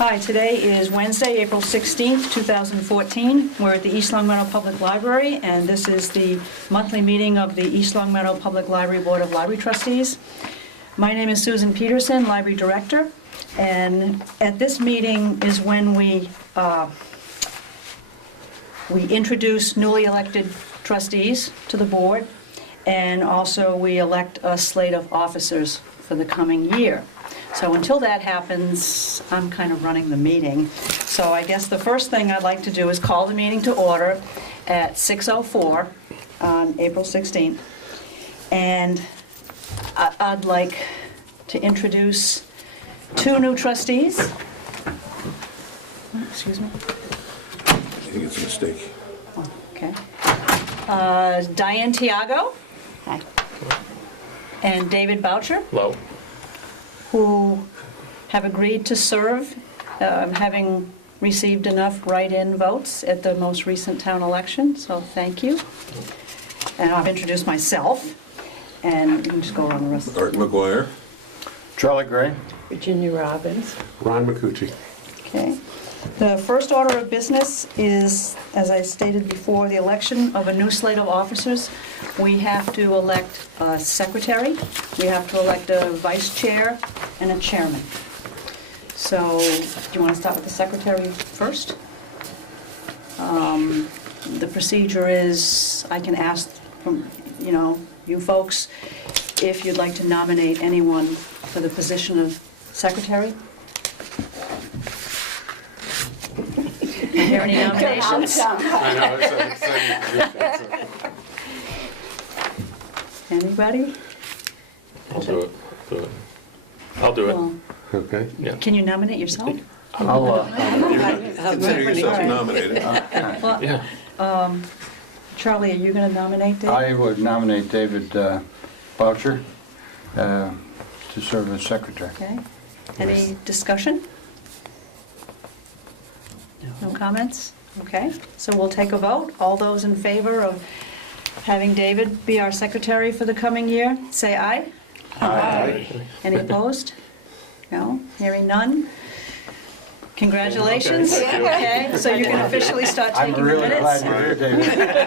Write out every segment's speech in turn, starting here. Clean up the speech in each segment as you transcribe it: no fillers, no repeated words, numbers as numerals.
Hi, today is Wednesday, April 16th, 2014. We're at the East Long Meadow Public Library, and this is the monthly meeting of the East Long Meadow Public Library Board of Library Trustees. My name is Susan Peterson, Library Director, and at this meeting is when we introduce newly elected trustees to the board, and also we elect a slate of officers for the coming year. So until that happens, I'm kind of running the meeting. So I guess the first thing I'd like to do is call the meeting to order at 6:04 on April 16th. And I'd like to introduce two new trustees. Excuse me. I think it's a mistake. Oh, okay. Diane Tiago. Hi. And David Boucher. Hello. Who have agreed to serve, having received enough write-in votes at the most recent town election, so thank you. And I've introduced myself, and you can just go around the rest. Art McGuire. Charlie Gray. Virginia Robbins. Ron McCucci. Okay. The first order of business is, as I stated before, the election of a new slate of officers. We have to elect a secretary, we have to elect a vice chair, and a chairman. So, do you want to start with the secretary first? The procedure is, I can ask from, you folks, if you'd like to nominate anyone for the position of secretary. Are there any nominations? I know, it's exciting. Anybody? I'll do it. I'll do Well, it. Okay. Yeah. can you nominate yourself? Consider yourself nominated. Well, Yeah. Charlie, are you going to nominate Dave? I would nominate David Boucher to serve as secretary. Okay. Any discussion? No comments? Okay. So we'll take a vote. All those in favor of having David be our secretary for the coming year, say aye. Aye. Any opposed? No? Hearing none? Congratulations. Okay, so you can officially start I'm taking the really minutes. glad you're here, David.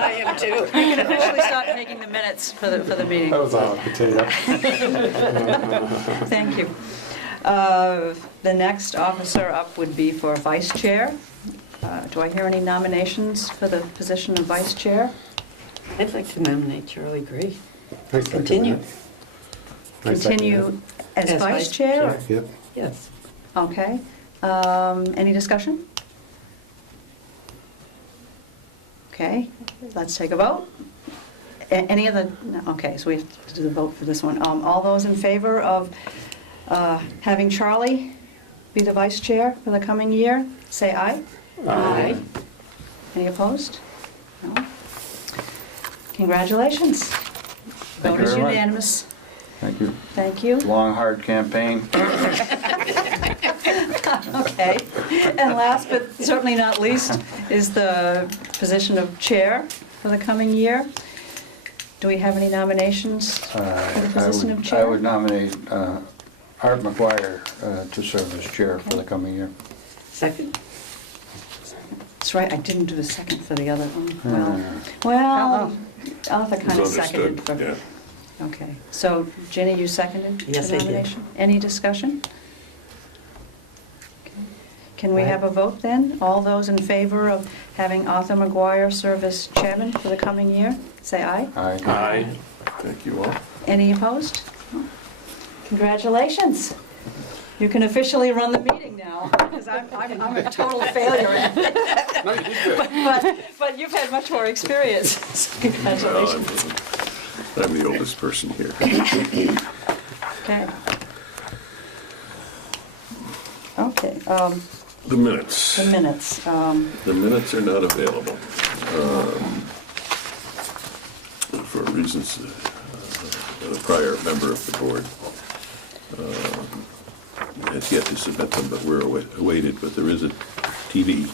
I am too. You can officially start taking the minutes for the meeting. That was a potato. Thank you. The next officer up would be for vice chair. Do I hear any nominations for the position of vice chair? I'd like to nominate Charlie Gray. I second Continue. that. I second Continue as As vice vice chair? chair. that. Yep. Yes. Okay. Any discussion? Okay, let's take a vote. Any other, no, okay, so we have to do the vote for this one. All those in favor of having Charlie be the vice chair for the coming year, say aye. Aye. Any opposed? No? Congratulations. Thank Vote you is very much. unanimous. Thank you. Thank you. Long, hard campaign. Okay. And last but certainly not least is the position of chair for the coming year. Do we have any nominations for the position of I chair? would nominate Art McGuire to serve as chair for the coming year. Second? That's right, I didn't do the second for the other one. Well, Arthur kind of It's seconded. understood, for- Okay, so Jenny, you seconded Yes, the I did. nomination? Any discussion? Okay. Can we have a vote then? All those in favor of having Arthur McGuire serve as chairman for the coming year, say aye. Aye. Aye. Thank you all. Any opposed? No. Congratulations. You can officially run the meeting now, because I'm a total failure at it. No, you did good. But you've had much more experience. So congratulations. I'm the oldest person here. Okay. Okay, The minutes. the minutes. The minutes are not available for reasons a prior member of the board has yet to submit them, but we're awaited. But there is a TV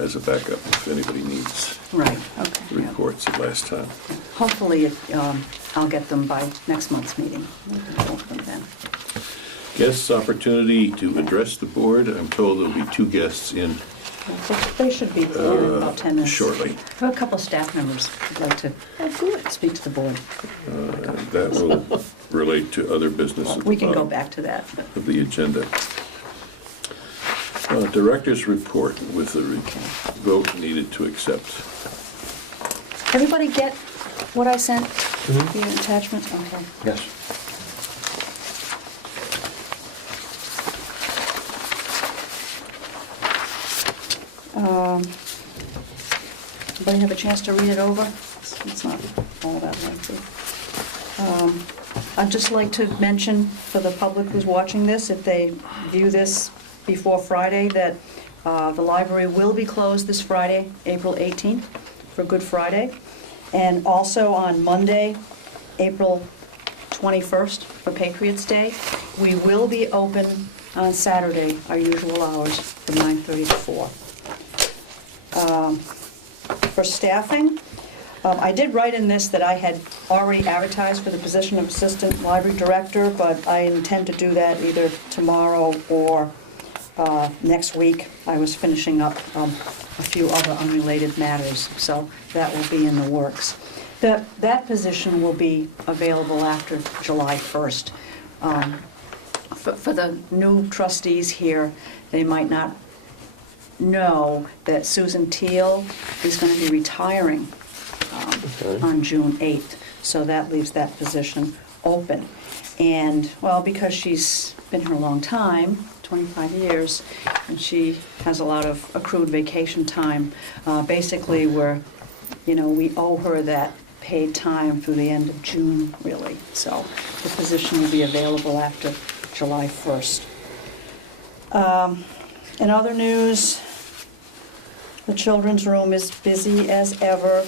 as a backup if anybody needs Right, okay. the reports of last time. Hopefully, I'll get them by next month's meeting. We can vote them then. Guests' opportunity to address the board. I'm told there'll be 2 guests in They should be here in about 10 minutes. shortly. I have a couple of staff members who'd like to speak to the board. That will relate to other business at the We can go bottom back to that. of the agenda. Director's report with the vote needed to accept. Everybody get what I sent? The attachment? Okay. Yes. Everybody have a chance to read it over? It's not all that lengthy. I'd just like to mention for the public who's watching this, if they view this before Friday, that the library will be closed this Friday, April 18th, for Good Friday. And also on Monday, April 21st, for Patriots' Day. We will be open on Saturday, our usual hours, from 9:30 to 4. For staffing, I did write in this that I had already advertised for the position of Assistant Library Director, but I intend to do that either tomorrow or next week. I was finishing up a few other unrelated matters, so that will be in the works. That position will be available after July 1st. For the new trustees here, they might not know that Susan Teal is going to be retiring on June 8th, so that leaves that position open. And, well, because she's been here a long time, 25 years, and she has a lot of accrued vacation time, basically we owe her that paid time through the end of June, really. So the position will be available after July 1st. In other news, the children's room is busy as ever.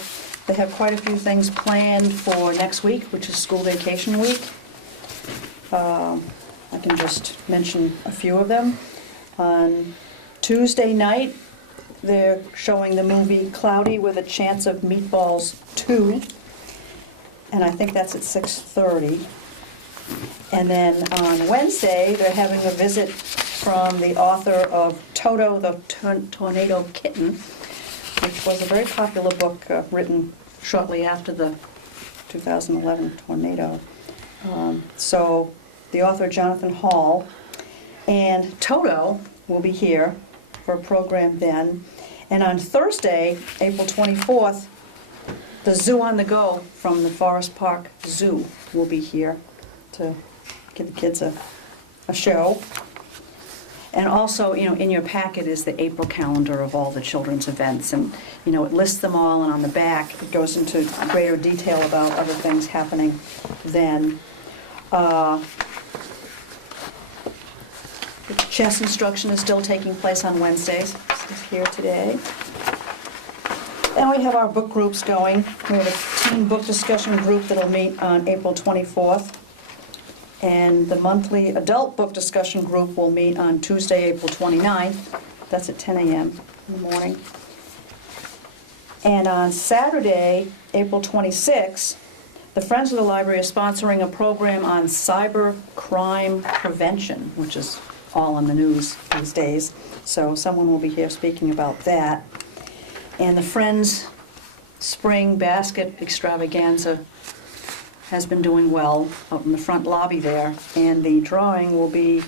They have quite a few things planned for next week, which is school vacation week. I can just mention a few of them. On Tuesday night, they're showing the movie Cloudy with a Chance of Meatballs 2, and I think that's at 6:30. And then on Wednesday, they're having a visit from the author of Toto the Tornado Kitten, which was a very popular book written shortly after the 2011 tornado. So the author, Jonathan Hall, and Toto will be here for a program then. And on Thursday, April 24th, the Zoo on the Go from the Forest Park Zoo will be here to give the kids a show. And also, in your packet is the April calendar of all the children's events, and, it lists them all, and on the back, it goes into greater detail about other things happening then. Chess instruction is still taking place on Wednesdays. It's here today. Then we have our book groups going. We have a teen book discussion group that'll meet on April 24th. And the monthly adult book discussion group will meet on Tuesday, April 29th. That's at 10 a.m. in the morning. And on Saturday, April 26th, the Friends of the Library are sponsoring a program on cyber crime prevention, which is all on the news these days. So someone will be here speaking about that. And the Friends Spring Basket Extravaganza has been doing well out in the front lobby there, and the drawing will be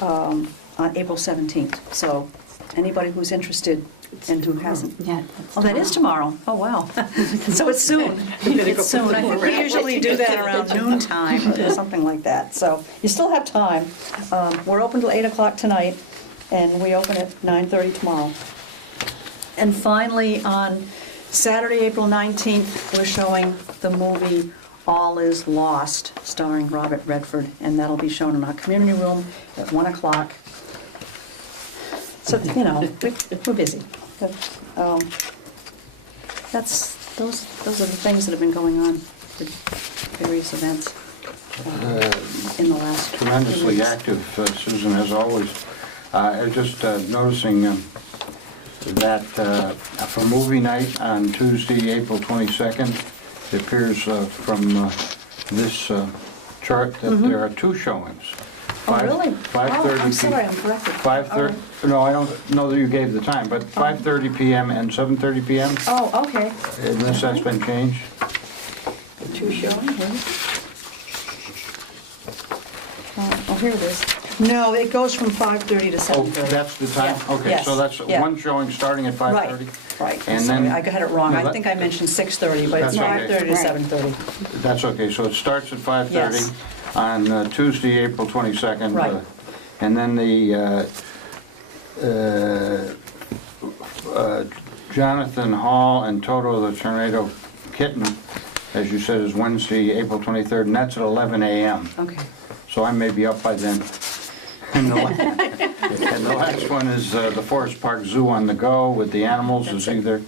on April 17th. So anybody who's interested and who hasn't. Yeah. Oh, that is tomorrow. Oh, wow. So it's soon. It's soon. I think we usually do that around noontime or something like that. So you still have time. We're open till 8 o'clock tonight, and we open at 9:30 tomorrow. And finally, on Saturday, April 19th, we're showing the movie All Is Lost, starring Robert Redford, and that'll be shown in our community room at 1 o'clock. So, we're busy. But, those are the things that have been going on with various events in the last few Tremendously weeks. active, Susan, as always. I was just noticing that for movie night on Tuesday, April 22nd, it appears from this chart that there are 2 showings. Oh, really? 5:30. Oh, I'm sorry, I'm corrected. 5:30, no, I don't know that you gave the time, but 5:30 PM and 7:30 PM, Oh, okay. unless that's been changed. The two showing, Oh, here it is. No, it goes from 5:30 to Oh, 7:30. that's the time? Yeah, Okay, so yes, that's yeah. one showing starting at Right, 5:30? right. I'm And sorry, then- I got it wrong. No, I that- think I mentioned 6:30, but it's That's okay. 5:30 to Right. 7:30. That's okay, so it starts at 5:30 Yes. on Tuesday, April 22nd. Right. And then the Jonathan Hall and Toto the Tornado Kitten, as you said, is Wednesday, April 23rd, and that's at 11 a.m. Okay. So I may be up by then. And the last one is the Forest Park Zoo on the Go with the animals is either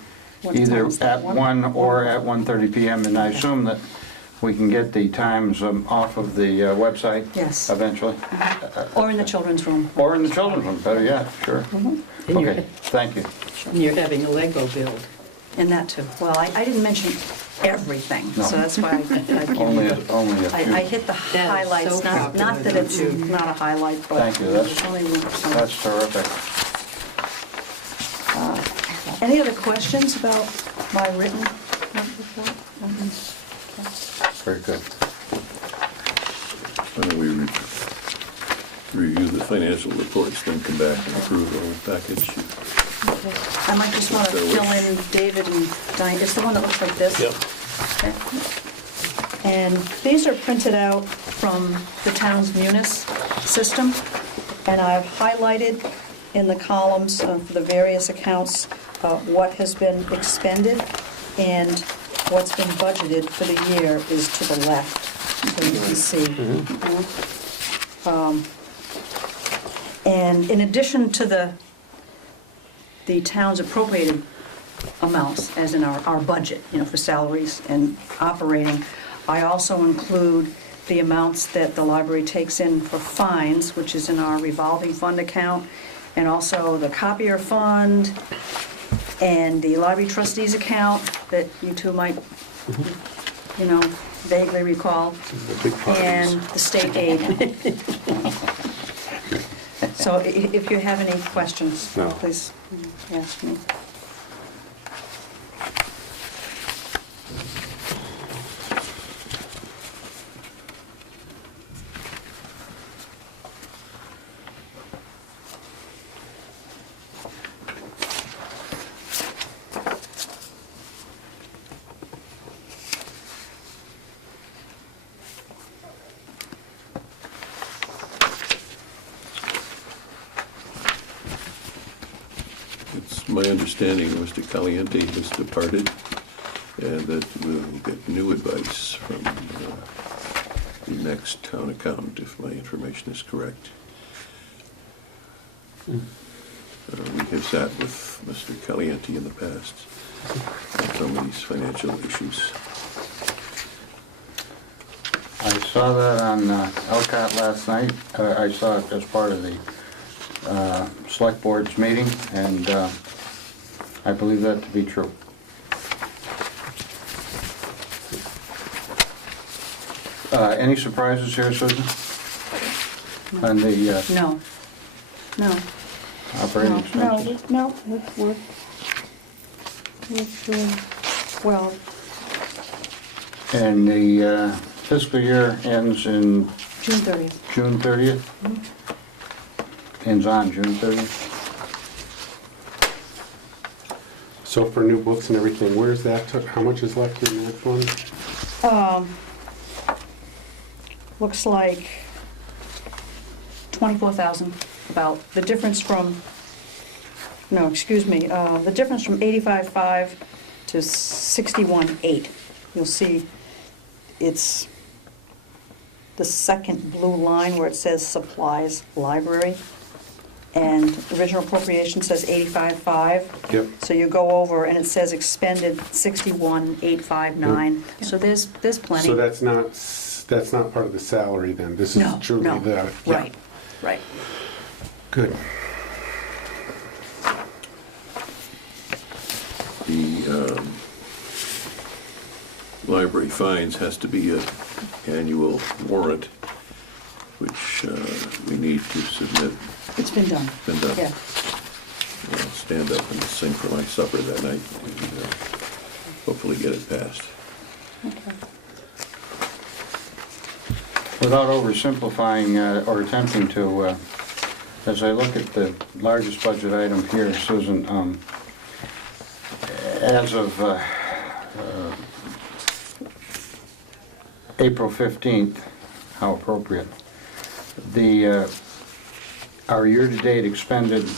What time is that? at 1 or at 1:30 PM. And I assume that we can get the times off of the website Yes. eventually. Or in the children's room. Or in the children's room, better yet, sure. And you're- Okay, thank you. and you're having a Lego build. And that too. Well, I didn't mention everything, No. so that's why I Only a few. I hit the That is highlights, so not that it's popular, too. not a highlight, but. Thank you, that's- it's only some- That's terrific. Any other questions about my written report? Very good. Why don't we review the financial reports, then come back and approve the whole package? I might just want to fill in David and Diane, it's the one that looks like this? Yep. Okay. And these are printed out from the town's munis system, and I've highlighted in the columns of the various accounts what has been expended, and what's been budgeted for the year is to the left, so you can see. And in addition to the town's appropriated amounts, as in our budget, for salaries and operating, I also include the amounts that the library takes in for fines, which is in our revolving fund account, and also the copier fund, and the library trustees account that you two might, vaguely recall, The big parties. and the state aid. So if you have any questions, No. please ask me. It's my understanding Mr. Caliente has departed, and that we'll get new advice from the next town accountant, if my information is correct. We have sat with Mr. Caliente in the past on some of these financial issues. I saw that on LCAT last night. I saw it as part of the select board's meeting, and I believe that to be true. Any surprises here, Susan? On the No, no, operating no, expenses? no, we're doing well. And the fiscal year ends in June 30th. June 30th? Ends on June 30th? So for new books and everything, where's that, how much is left in that fund? Looks like 24,000, about. The difference from, no, excuse me, the difference from 85.5 to 61.8. You'll see it's the second blue line where it says supplies library. And original appropriation says 85.5. Yep. So you go over and it says expended 61,859. So there's plenty. So that's not part of the salary then? This is No, truly no. the... yeah. Right, right. Good. The library fines has to be an annual warrant, which we need to submit. It's been done. Been done. Yeah. I'll stand up and sing for my supper that night and hopefully get it passed. Without oversimplifying or attempting to, as I look at the largest budget item here, Susan, as of April 15th, how appropriate, our year-to-date expended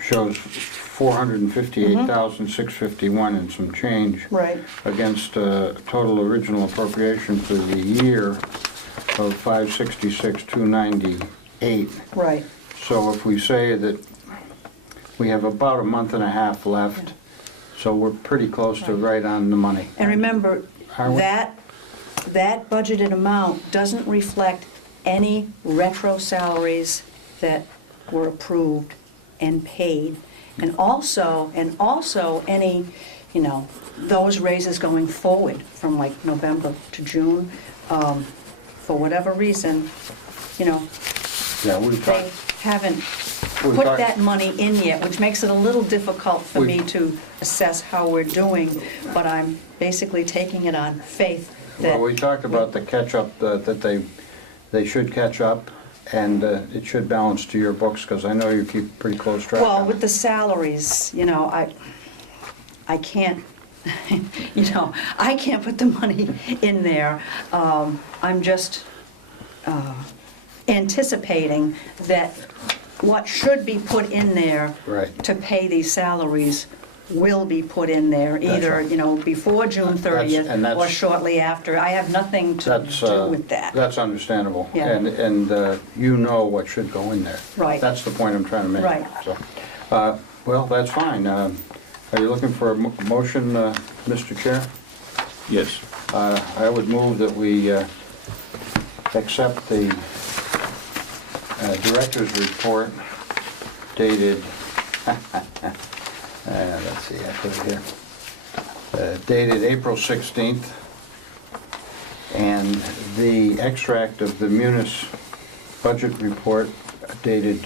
shows $458,651 and some change. Right. Against a total original appropriation for the year of $566,298. Right. So if we say that we have about a month and a half left, so we're pretty close to right on the money. And remember, Are we? that budgeted amount doesn't reflect any retro salaries that were approved and paid. And also any, those raises going forward from like November to June, for whatever reason, Yeah, we've they talked, haven't We've put talked- that money in yet, which makes it a little difficult for me to assess how we're doing, but I'm basically taking it on faith that. well, we talked about the catch-up, that they should catch up, and it should balance to your books, because I know you keep pretty close track. Well, of with it. the salaries, I can't, I can't put the money in there. I'm just anticipating that what should be put in there Right. to pay these salaries will be put in there, That's either, right. Before June and 30th or that's- shortly after. I have nothing to That's, do with that. That's understandable. Yeah. And you know what should go in there. Right. That's the point I'm trying to make. Right. So, well, that's fine. Are you looking for a motion, Mr. Chair? Yes. I would move that we accept the director's report dated, let's see, I put it here, dated April 16th, and the extract of the Munis budget report dated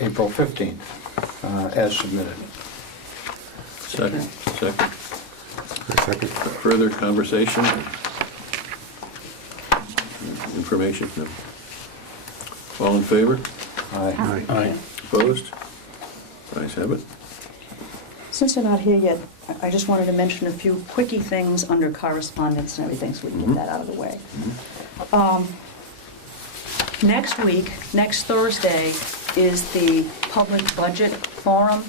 April 15th, as submitted. Second. Second. Further conversation? Information? No. All in favor? Aye. Aye. Opposed? Ayes have it. Since they're not here yet, I just wanted to mention a few quickie things under correspondence and everything, so we can get that out of the way. Next week, next Thursday, is the public budget forum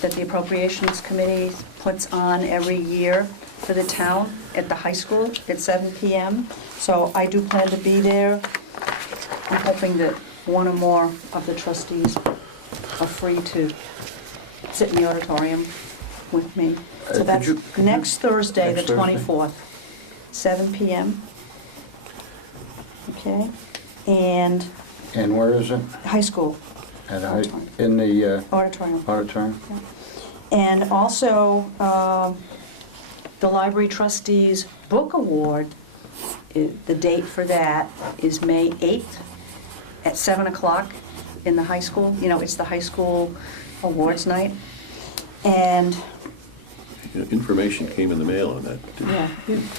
that the Appropriations Committee puts on every year for the town at the high school at 7 p.m. So I do plan to be there. I'm hoping that one or more of the trustees are free to sit in the auditorium with me. So Could that's you- next Thursday, the Next Thursday? 24th, 7 p.m. Okay? And And where is it? high school In the auditorium. auditorium? And also, the library trustees book award, the date for that is May 8th at 7 o'clock in the high school. It's the high school awards night. And Information came in the mail on that. yeah,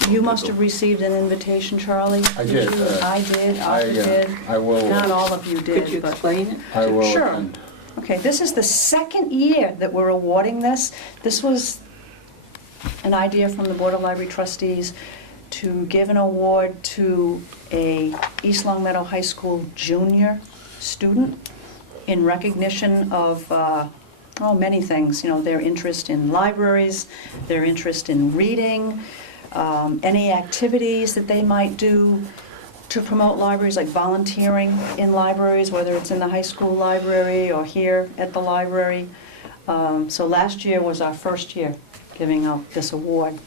you must have received an invitation, Charlie. I did. you? I did, Arthur I, did. I will- Not all of you did. Could you but- explain it? I will Sure. attend. Okay, this is the second year that we're awarding this. This was an idea from the Board of Library Trustees to give an award to a East Long Meadow High School junior student in recognition of, many things, their interest in libraries, their interest in reading, any activities that they might do to promote libraries, like volunteering in libraries, whether it's in the high school library or here at the library. So last year was our first year giving out this award.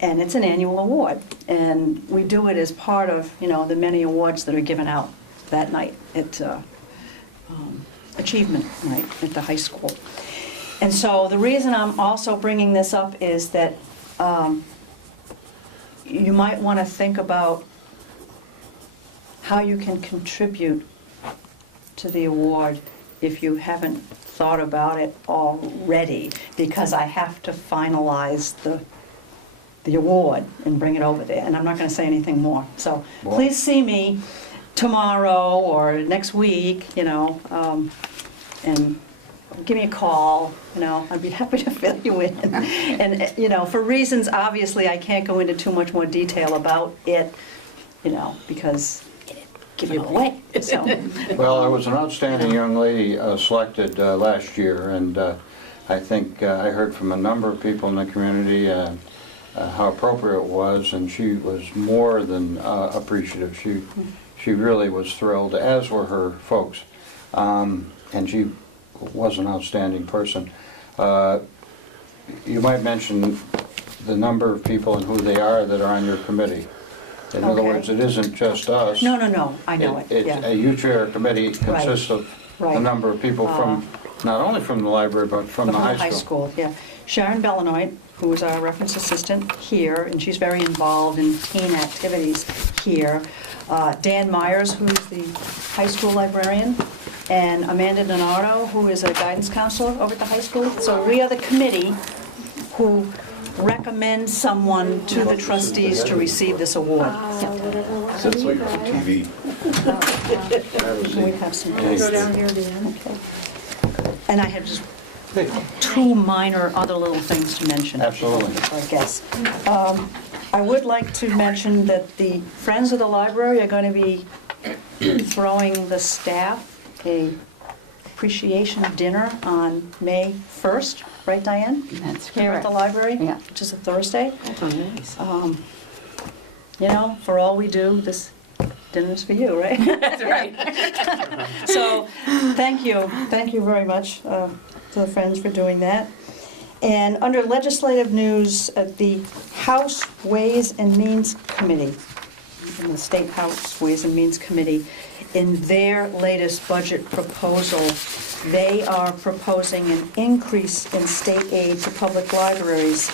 And it's an annual award. And we do it as part of, the many awards that are given out that night at Achievement Night at the high school. And so the reason I'm also bringing this up is that you might want to think about how you can contribute to the award if you haven't thought about it already, because I have to finalize the award and bring it over there, and I'm not going to say anything more. So Well- please see me tomorrow or next week, and give me a call, I'd be happy to fill you in. And, for reasons, obviously, I can't go into too much more detail about it, because give it away, so. Well, there was an outstanding young lady selected last year, and I think I heard from a number of people in the community how appropriate it was, and she was more than appreciative. She really was thrilled, as were her folks, and she was an outstanding person. You might mention the number of people and who they are that are on your committee. In other Okay. words, it isn't just us. No, I know it, yeah. You chair a committee consists of a Right. number of people from, not only from the library, but from the whole high school. Yeah. Sharon Bellanoit, who is our reference assistant here, and she's very involved in teen activities here. Dan Myers, who's the high school librarian, and Amanda Donato, who is a guidance counselor over at the high school. So we are the committee who recommends someone to the trustees to receive this award. That's like for TV. We have some. Go down here, Dan. Okay. And I have just two minor other little things to mention. Absolutely. I guess. I would like to mention that the Friends of the Library are going to be throwing the staff a appreciation dinner on May 1st, right, Diane? That's Here at the correct. library? Yeah. Which is a Thursday. Oh, nice. For all we do, this dinner's for you, right? That's right. So, thank you very much to the Friends for doing that. And under legislative news, the House Ways and Means Committee, in the State House Ways and Means Committee, in their latest budget proposal, they are proposing an increase in state aid to public libraries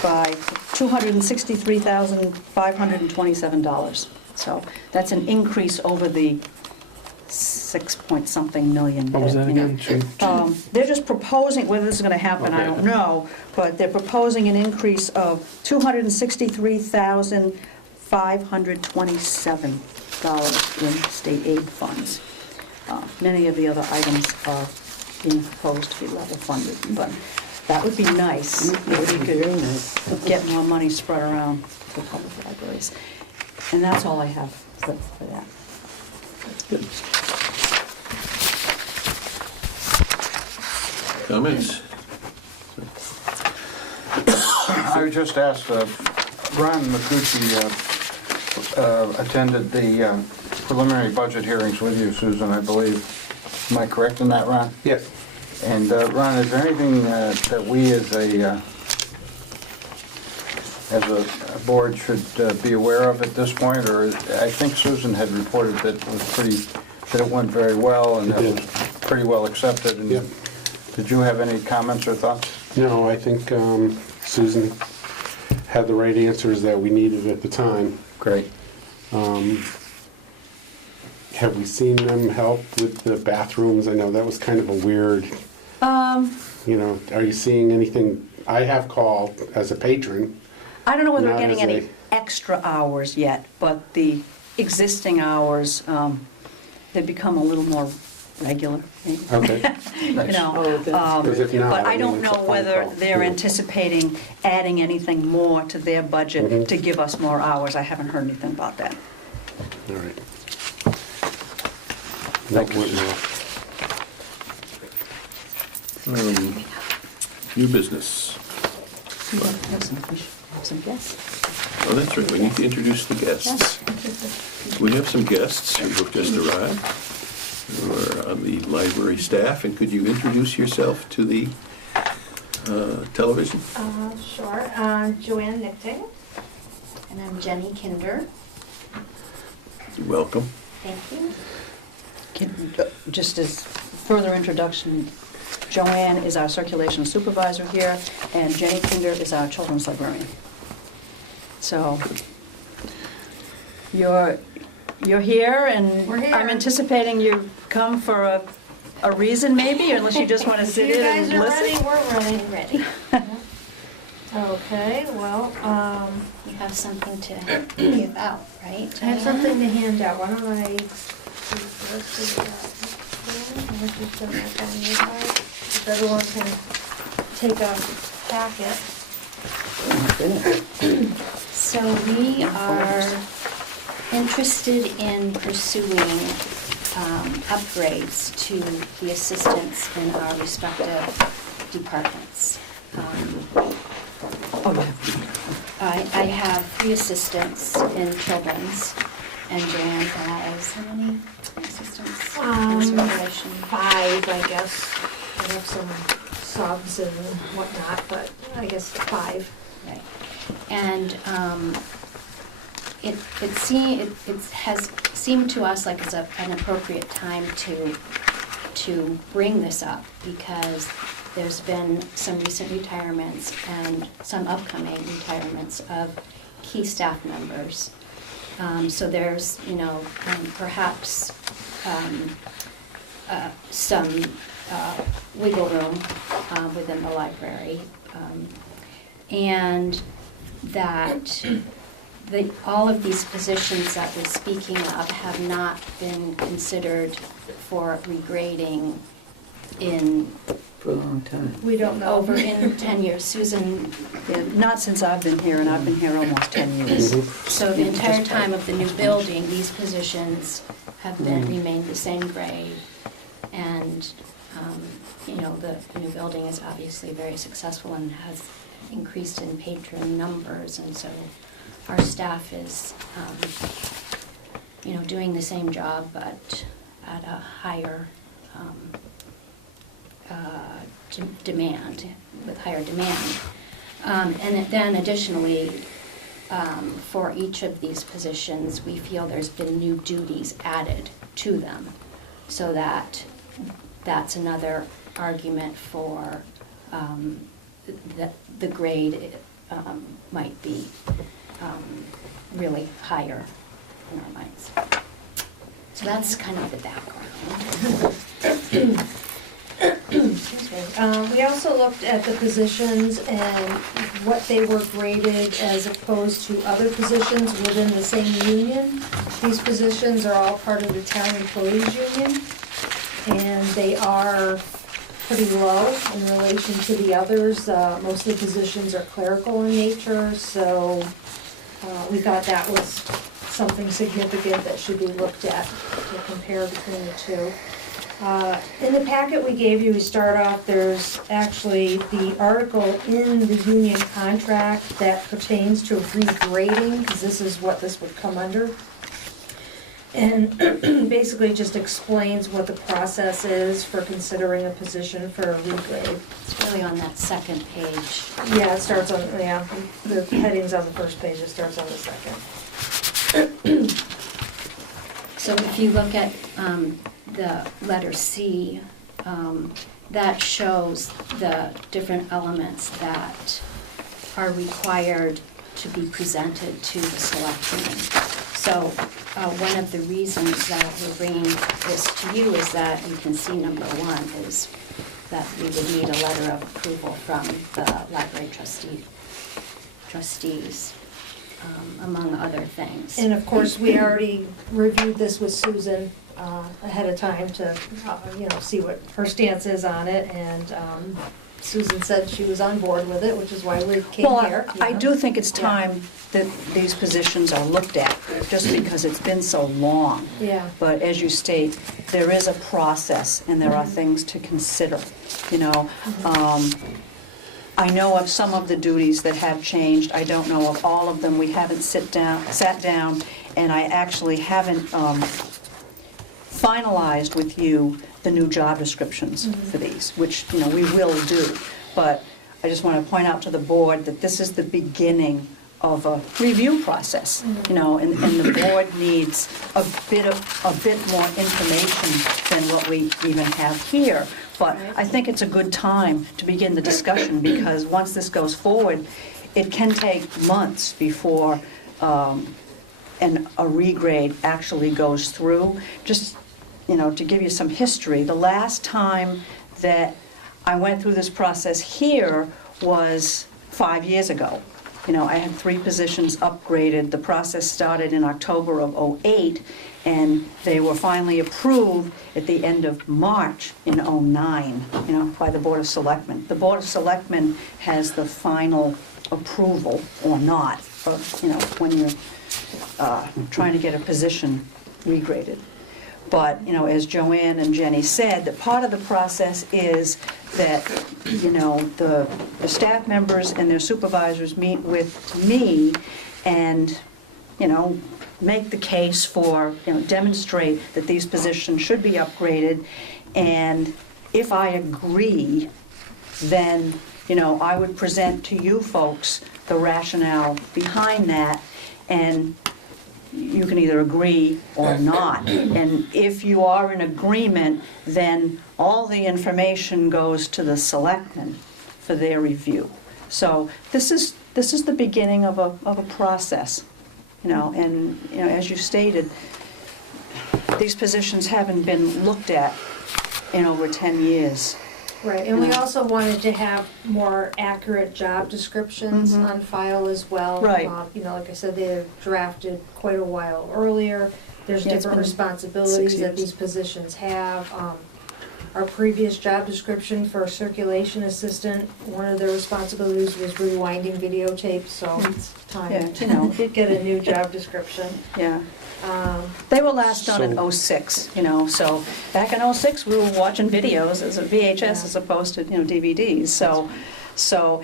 by $263,527. So that's an increase over the 6-point-something million. What was that again? They're just proposing, whether this is going to happen, I don't know, but they're proposing an increase of $263,527 in state aid funds. Many of the other items are being proposed to be level funded, but that would be nice. That would be very nice. Get more money spread around for public libraries. And that's all I have for that. Comments? I would just ask, Ron McCucci attended the preliminary budget hearings with you, Susan, I believe. Am I correct in that, Ron? Yes. And Ron, is there anything that we as a board should be aware of at this point? Or I think Susan had reported that it went very well and It that did. was pretty well accepted. And Yep. did you have any comments or thoughts? No, I think Susan had the right answers that we needed at the time. Great. Have we seen them help with the bathrooms? I know that was kind of a weird, are you seeing anything? I have called as a patron. I don't know whether we're Not getting as any a- extra hours yet, but the existing hours, they've become a little more regular, maybe. Okay. Oh, that's Because if not, But I mean, don't it's a know phone whether call. they're Yeah. anticipating adding anything more to their budget Mhm. to give us more hours. I haven't heard anything about that. All right. That went well. New business. We should have some guests. Oh, that's right, we need to introduce the guests. We have some guests who have just arrived, who are on the library staff, and could you introduce yourself to the television? Sure. Joanne Nichting. And I'm Jenny Kinder. Welcome. Thank you. Just as further introduction, Joanne is our circulation supervisor here, and Jenny Kinder is our children's librarian. So, you're here, and We're here. I'm anticipating you come for a reason maybe, unless you just want to sit in and You guys are ready, listen. we're ready. Ready. Okay, well, You have something to give out, right? I have something to hand out. Why don't I do this? If everyone can take a packet. So we are interested in pursuing upgrades to the assistants in our respective departments. Oh, yeah. I have 3 assistants in children's, and Joanne has how many assistants? in circulation? 5, I guess. I have some subs and whatnot, but I guess 5. Right. And it has seemed to us like it's an appropriate time to bring this up, because there's been some recent retirements and some upcoming retirements of key staff members. So there's, perhaps some wiggle room within the library. And that all of these positions that we're speaking of have not been considered for regrading in For a long time. We don't know. over in 10 years. Susan, Yeah, not since I've been here, and I've been here almost 10 years. so the entire time of the new building, these positions have remained the same grade. And, the new building is obviously very successful and has increased in patron numbers. And so our staff is, doing the same job, but at a higher demand, with higher demand. And then additionally, for each of these positions, we feel there's been new duties added to them, so that's another argument for the grade might be really higher in our minds. So that's kind of the background. Excuse me. We also looked at the positions and what they were graded as opposed to other positions within the same union. These positions are all part of the town employees union, and they are pretty low in relation to the others. Most of the positions are clerical in nature, so we thought that was something significant that should be looked at to compare between the two. In the packet we gave you, we start off, there's actually the article in the union contract that pertains to regrading, because this is what this would come under. And basically just explains what the process is for considering a position for a regrade. It's really on that second page. Yeah, it starts on, the heading's on the first page, it starts on the second. So if you look at the letter C, that shows the different elements that are required to be presented to the selectmen. So one of the reasons that we're bringing this to you is that you can see number 1 is that we would need a letter of approval from the library trustees, among other things. And of course, we already reviewed this with Susan ahead of time to, see what her stance is on it, and Susan said she was on board with it, which is why we came Well, here. I do think it's time that these positions are looked at, just because it's been so long. Yeah. But as you state, there is a process, and there are things to consider, I know of some of the duties that have changed. I don't know of all of them. We haven't sat down, and I actually haven't finalized with you the new job descriptions for these, which, we will do. But I just want to point out to the board that this is the beginning of a review process, and the board needs a bit more information than what we even have here. But I think it's a good time to begin the discussion, because once this goes forward, it can take months before and a regrade actually goes through. Just, to give you some history, the last time that I went through this process here was 5 years ago. I had 3 positions upgraded. The process started in October of '08, and they were finally approved at the end of March in '09, by the Board of Selectmen. The Board of Selectmen has the final approval, or not, when you're trying to get a position regraded. But, as Joanne and Jenny said, that part of the process is that, the staff members and their supervisors meet with me and, make the case for, demonstrate that these positions should be upgraded. And if I agree, then, I would present to you folks the rationale behind that, and you can either agree or not. And if you are in agreement, then all the information goes to the selectmen for their review. So this is the beginning of a process, and as you stated, these positions haven't been looked at in over 10 years. Right, and we also wanted to have more accurate job descriptions on file as well. Right. Like I said, they're drafted quite a while earlier. There's Yeah, it's different been responsibilities 6 that years. these positions have. Our previous job description for a circulation assistant, one of their responsibilities was rewinding videotapes, so it's time Yeah, to get a new job description. Yeah. They were last done in So- '06, so back in '06, we were watching videos as a VHS as opposed to, DVDs. So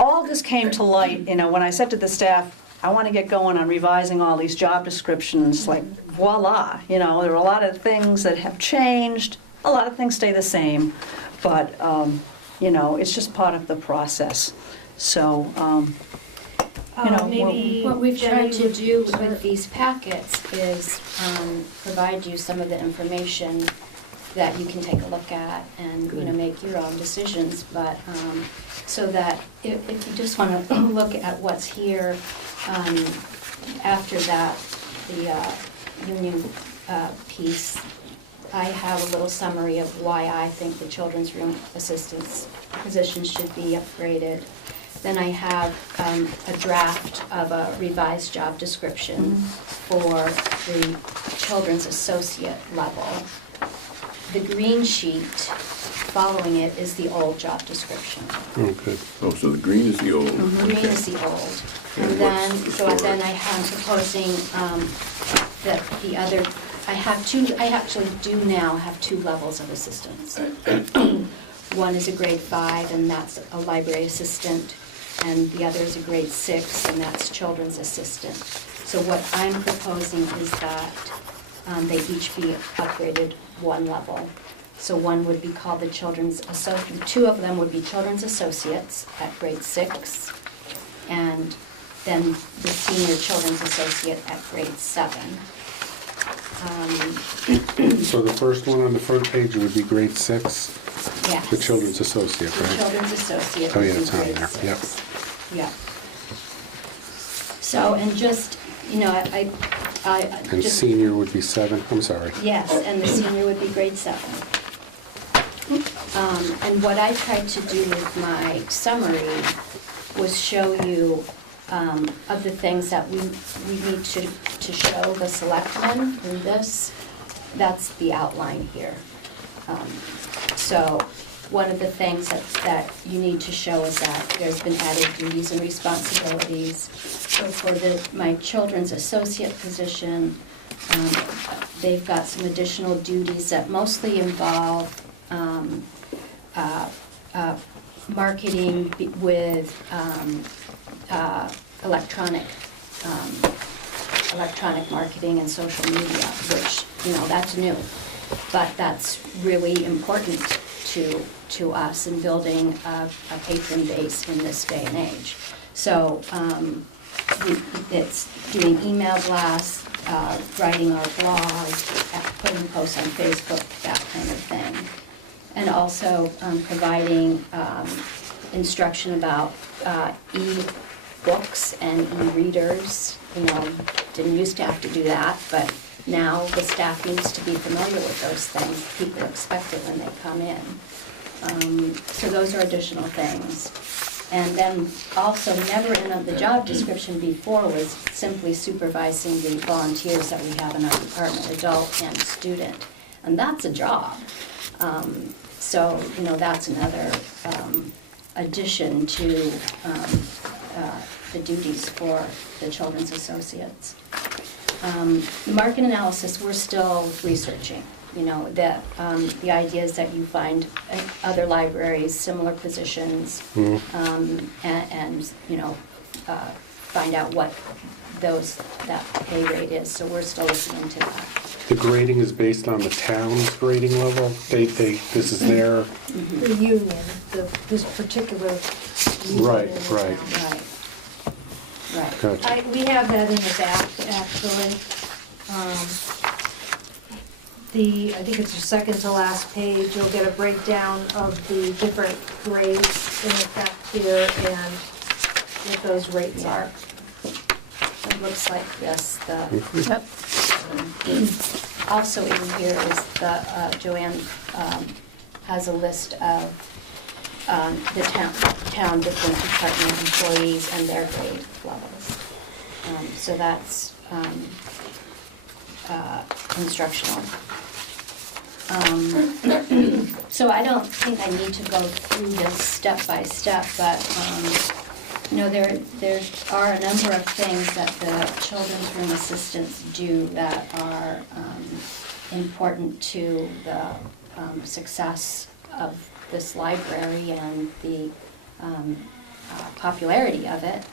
all this came to light, when I said to the staff, I want to get going on revising all these job descriptions, like voila, there are a lot of things that have changed, a lot of things stay the same, but, it's just part of the process. So, Maybe What we've Jenny tried to would- do sorry. with these packets is provide you some of the information that you can take a look at and, make your own decisions. But so that if you just want to look at what's here, after that, the union piece, I have a little summary of why I think the children's room assistants position should be upgraded. Then I have a draft of a revised job description for the children's associate level. The green sheet following it is the old job description. Okay. Oh, so the green is the old. Green is the old. And And then, what's so the then I am proposing that the other, I actually do now have 2 levels of assistants. One is a grade 5, and that's a library assistant, and the other is a grade 6, and that's children's assistant. So what I'm proposing is that they each be upgraded 1 level. So one would be called the children's associate, 2 of them would be children's associates at grade 6, and then the senior children's associate at grade 7. So the first one on the front page would be grade 6, Yes. the children's associate, The right? children's associate Oh, would yeah, be it's on grade there. 6. Yep. Yeah. So, and just, And just, senior would be 7, I'm sorry. yes, and the senior would be grade 7. And what I tried to do with my summary was show you of the things that we need to show the selectmen in this. That's the outline here. So one of the things that you need to show is that there's been added duties and responsibilities. So for my children's associate position, they've got some additional duties that mostly involve marketing with electronic marketing and social media, which, that's new. But that's really important to us in building a patron base in this day and age. So it's doing email blasts, writing our blog, putting posts on Facebook, that kind of thing. And also providing instruction about e-books and e-readers didn't used to have to do that, but now the staff needs to be familiar with those things. People expect it when they come in. So those are additional things. And then also, never in the job description before was simply supervising the volunteers that we have in our department, adult and student. And that's a job. So, that's another addition to the duties for the children's associates. The market analysis, we're still researching. The idea is that you find other libraries, similar positions, and find out what that pay rate is. So we're still looking into that. The grading is based on the town's grading level? This is their... The union, this particular union. Right, in the right. town. Right. Gotcha. We have that in the back, actually. I think it's the second to last page, you'll get a breakdown of the different grades in effect here and what those rates are. It looks like this. Yep. Also in here is Joanne has a list of the town different department employees and their grade levels. So that's instructional. So I don't think I need to go through this step by step, but there are a number of things that the children's room assistants do that are important to the success of this library and the popularity of it.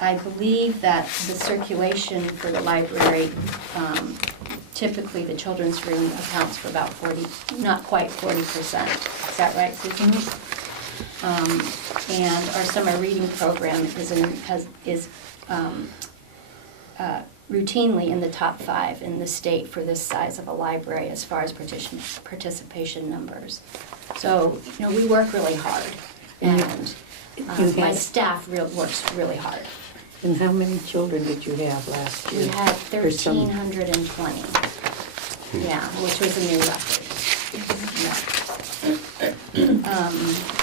I believe that the circulation for the library, typically the children's room accounts for about 40, not quite 40%. Is that right, Susan? And our summer reading program is routinely in the top 5 in the state for this size of a library as far as participation numbers. So, we work really hard, and my staff works really hard. And how many children did you have last year? We had For some- 1,320, yeah, which was a new record.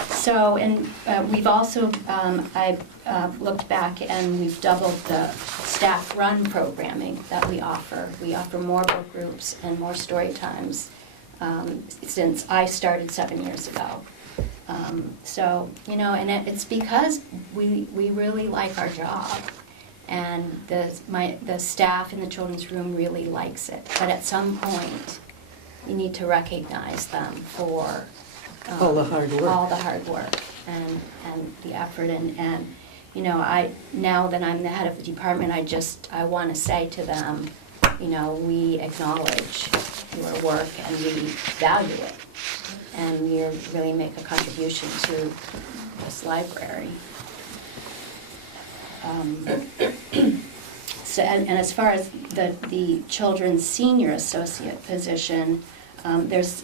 So, and we've also, I've looked back and we've doubled the staff-run programming that we offer. We offer more book groups and more story times since I started 7 years ago. So, and it's because we really like our job, and the staff in the children's room really likes it. But at some point, you need to recognize them for All the hard work. all the hard work and the effort. And now that I'm the head of the department, I want to say to them, we acknowledge your work and we value it. And you really make a contribution to this library. So, and as far as the children's senior associate position, there's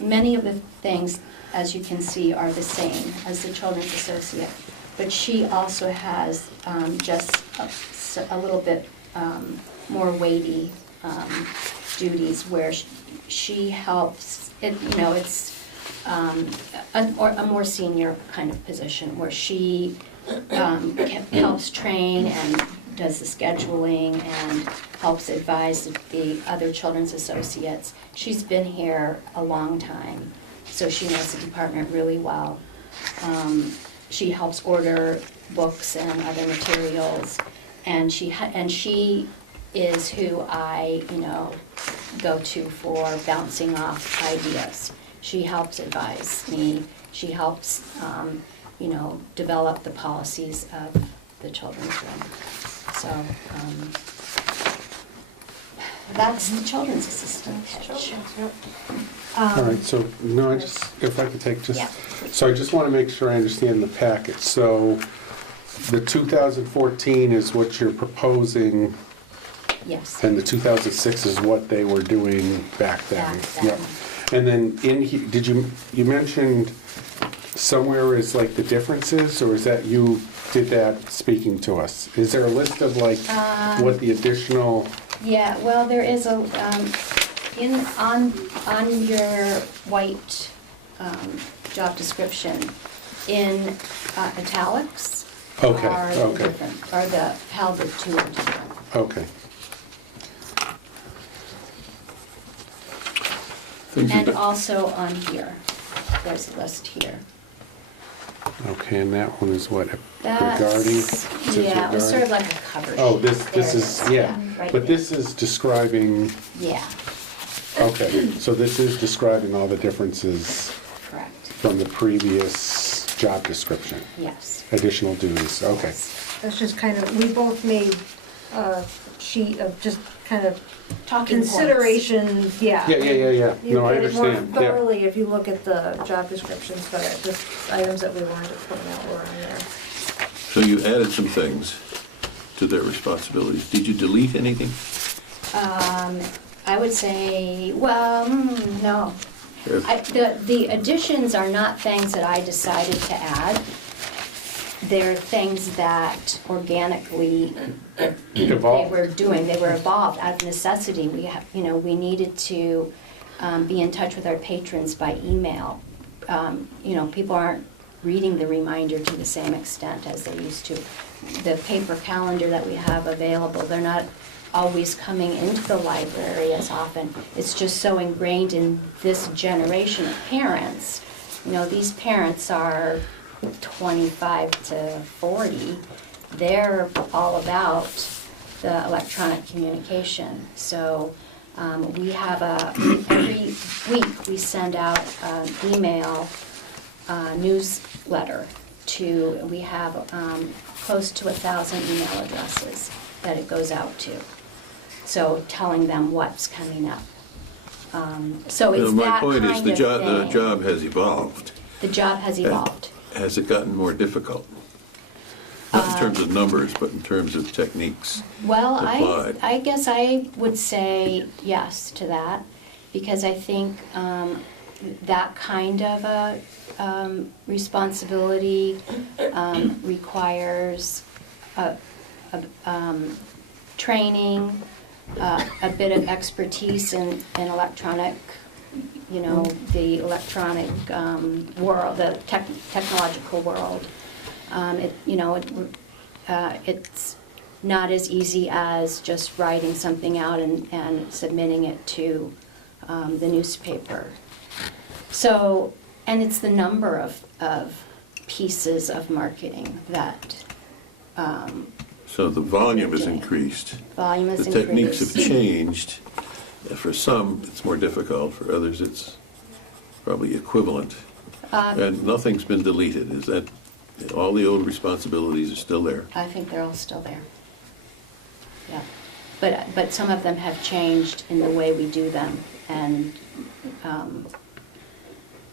many of the things, as you can see, are the same as the children's associate, but she also has just a little bit more weighty duties where she helps. It's a more senior kind of position where she helps train and does the scheduling and helps advise the other children's associates. She's been here a long time, so she knows the department really well. She helps order books and other materials, and she is who I go to for bouncing off ideas. She helps advise me. She helps develop the policies of the children's room. So that's the children's assistant. All right, so, if I could take Yeah. so I just want to make sure I understand the packet. So the 2014 is what you're proposing, Yes. and the 2006 is what they were doing back then? Back then. Yep. And then you mentioned somewhere is like the differences, or is that you did that speaking to us? Is there a list of like what the additional, Yeah, well, there is a, on your white job description, in italics Okay, are the okay. different, are the, how the two are different. okay. Things And that- also on here, there's a list here. Okay, and that one is what, regarding? It That's, says yeah, it was sort of regarding? like a cover sheet. Oh, this There it is, yeah, right but there. this is describing, Yeah, okay, so this is describing all the differences correct, from the previous job description, yes. additional duties, okay. That's just kind of, we both made a sheet of just kind of Talking points. consideration, yeah. Yeah. You No, I get it more understand, yeah. thoroughly if you look at the job descriptions, but just items that we wanted to point out were on there. So you added some things to their responsibilities. Did you delete anything? I would say, well, no. The additions are not things that I decided to add. They're things that organically they Evolved. were doing. They were evolved out of necessity. We needed to be in touch with our patrons by email. People aren't reading the reminder to the same extent as they used to. The paper calendar that we have available, they're not always coming into the library as often. It's just so ingrained in this generation of parents. These parents are 25 to 40. They're all about the electronic communication. So we have every week we send out an email newsletter we have close to 1,000 email addresses that it goes out to. So telling them what's coming up. So it's My that point is kind the of thing. job has evolved. The job has evolved. Has it gotten more difficult? Not in terms of numbers, but in terms of techniques Well, applied. I guess I would say yes to that, because I think that kind of a responsibility requires training, a bit of expertise in electronic, the electronic world, the technological world. It's not as easy as just writing something out and submitting it to the newspaper. So, and it's the number of pieces of marketing that So the volume has doing. increased. Volume has The techniques have increased. changed. For some, it's more difficult. For others, it's probably equivalent. And nothing's been deleted. Is that, all the old responsibilities are still there? I think they're all still there. Yeah. But some of them have changed in the way we do them, and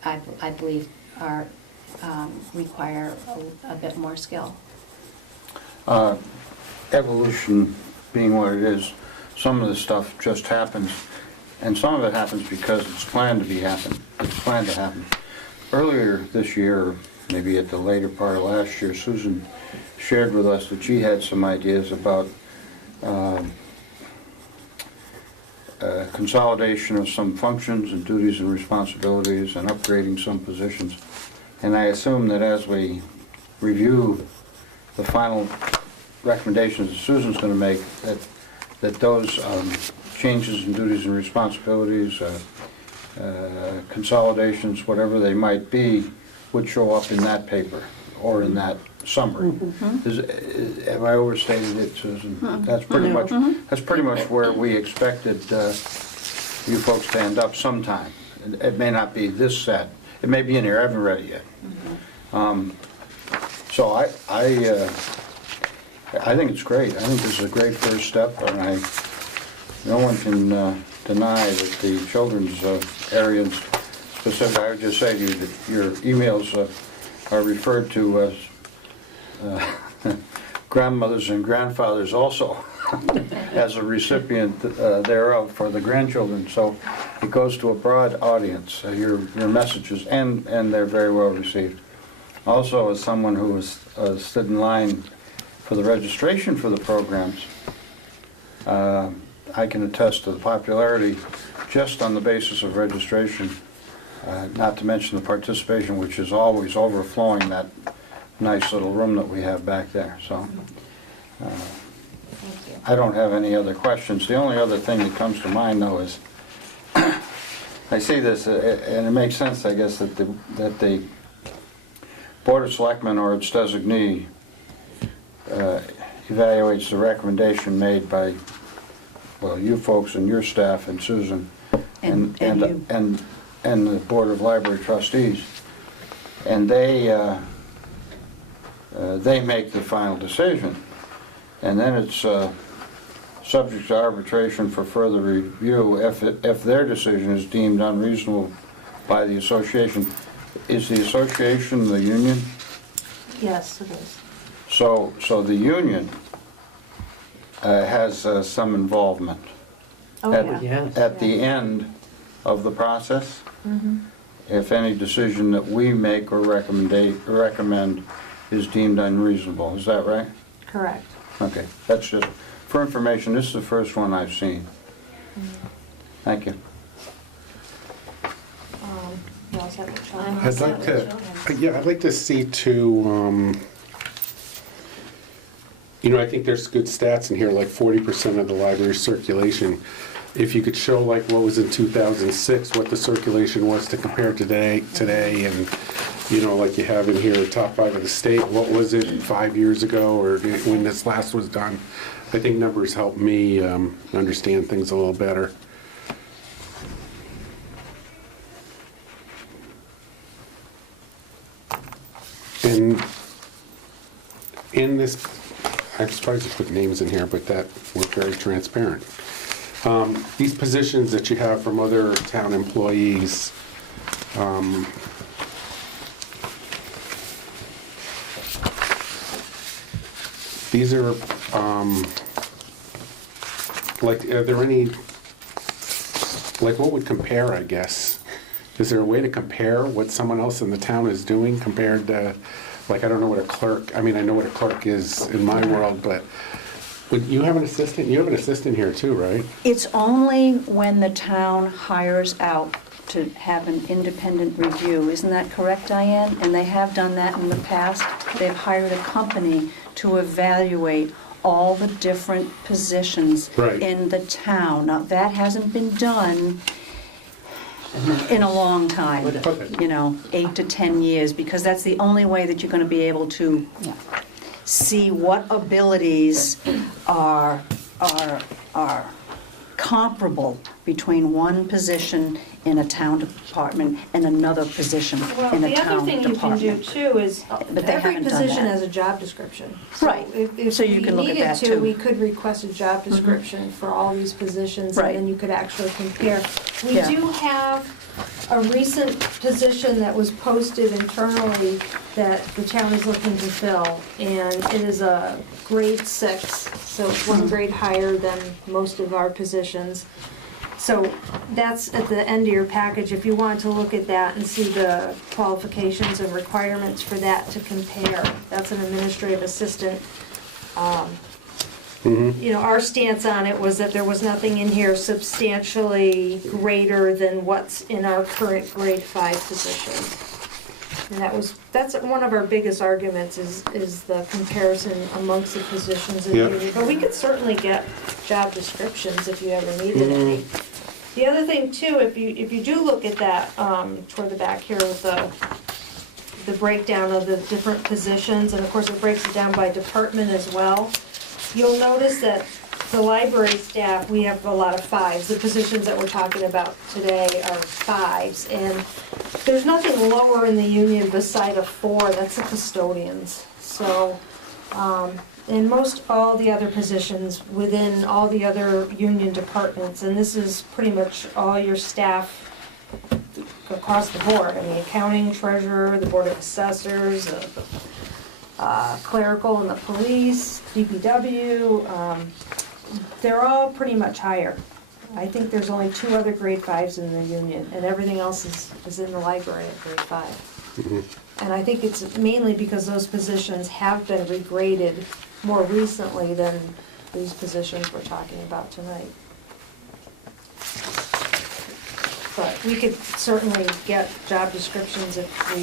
I believe require a bit more skill. Evolution being what it is, some of the stuff just happens, and some of it happens because it's planned to happen. It's planned to happen. Earlier this year, maybe at the later part of last year, Susan shared with us that she had some ideas about consolidation of some functions and duties and responsibilities and upgrading some positions. And I assume that as we review the final recommendations that Susan's going to make, that those changes in duties and responsibilities, consolidations, whatever they might be, would show up in that paper or in that summary. Have I overstated it, Susan? That's pretty much, that's pretty much where we expected you folks to end up sometime. It may not be this set. It may be in here. I haven't read it yet. So I think it's great. I think this is a great first step, and no one can deny that the children's area specific. I would just say to you that your emails are referred to as grandmothers and grandfathers also as a recipient thereof for the grandchildren. So it goes to a broad audience, your messages, and they're very well received. Also, as someone who was stood in line for the registration for the programs, I can attest to the popularity just on the basis of registration, not to mention the participation, which is always overflowing that nice little room that we have back there. So I don't have any other questions. The only other thing that comes to mind, though, is I see this, and it makes sense, I guess, that the Board of Selectmen or its designee evaluates the recommendation made by, well, you folks and your staff and Susan And you. and the Board of Library Trustees, and they make the final decision, and then it's subject to arbitration for further review if their decision is deemed unreasonable by the association. Is the association the union? Yes, it is. So the union has some involvement Oh, at, yeah. Yes. at the end of the process. If any decision that we make or recommend is deemed unreasonable. Is that right? Correct. Okay, that's just for information. This is the first one I've seen. Thank you. You also have a child. I'd like to, yeah, I'd like to see too, you know, I think there's good stats in here, like 40% of the library circulation. If you could show like what was in 2006, what the circulation was to compare today, and, you know, like you have in here, top 5 of the state, what was it 5 years ago or when this last was done? I think numbers help me understand things a little better. And in this, I'm surprised you put names in here, but that we're very transparent. These positions that you have from other town employees, these are, like, are there any, like, what would compare, I guess? Is there a way to compare what someone else in the town is doing compared to, like, I don't know what a clerk, I mean, I know what a clerk is in my world, but would you have an assistant? You have an assistant here too, right? It's only when the town hires out to have an independent review. Isn't that correct, Diane? And they have done that in the past. They've hired a company to evaluate all the different positions Right. in the town. Now, that hasn't been done in a long time, Okay. you know, 8 to 10 years, because that's the only way that you're going to be able to see what abilities are comparable between one position in a town department and another position Well, in a the other town thing you can do department. too is, But they every haven't done position that. has a job description. Right. If So you can look at that we needed to, too. we could request a job description for all these positions, Right. and then you could actually compare. We Yeah. do have a recent position that was posted internally that the town is looking to fill, and it is a grade 6, so it's one grade higher than most of our positions. So that's at the end of your package, if you want to look at that and see the qualifications and requirements for that to compare. That's an administrative assistant. You know, our stance on it was that there was nothing in here substantially greater than what's in our current grade 5 position. And that's one of our biggest arguments is the comparison amongst the positions in the Yep. union. But we could certainly get job descriptions if you ever needed any. The other thing too, if you do look at that, toward the back here with the breakdown of the different positions, and of course it breaks it down by department as well, you'll notice that the library staff, we have a lot of 5s. The positions that we're talking about today are 5s, and there's nothing lower in the union beside a 4, that's the custodians. So, and most all the other positions within all the other union departments, and this is pretty much all your staff across the board. I mean, accounting, treasurer, the board of assessors, clerical and the police, DPW, they're all pretty much higher. I think there's only 2 other grade 5s in the union, and everything else is in the library at grade 5. And I think it's mainly because those positions have been regraded more recently than these positions we're talking about tonight. But we could certainly get job descriptions if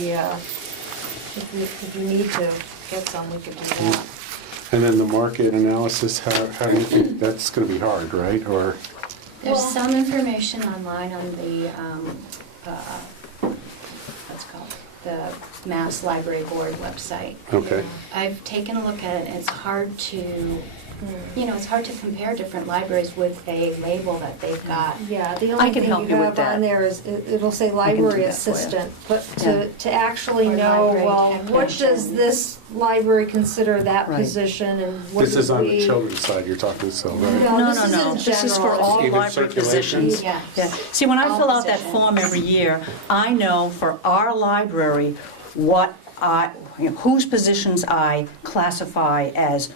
we need to get some, we could do that. And then the market analysis, how do you think, that's gonna be hard, right? Or, There's Well- some information online on the, what's it called, the Mass Library Board website. okay, I've taken a look at it, and it's hard to, it's hard to compare different libraries with a label that they've got. Yeah, the I only can thing help you you with have that. on there is, it'll say do library that for you. assistant, but Yeah. to actually Or know, library well, what does technician. this library consider that Right. position and what this does is on the we? children's side you're talking, so, right? No, this no, is no. in This is for general. all Even library circulation? positions. Yes. Yeah. See, when I All fill out that positions. form every year, I know for our library whose positions I classify as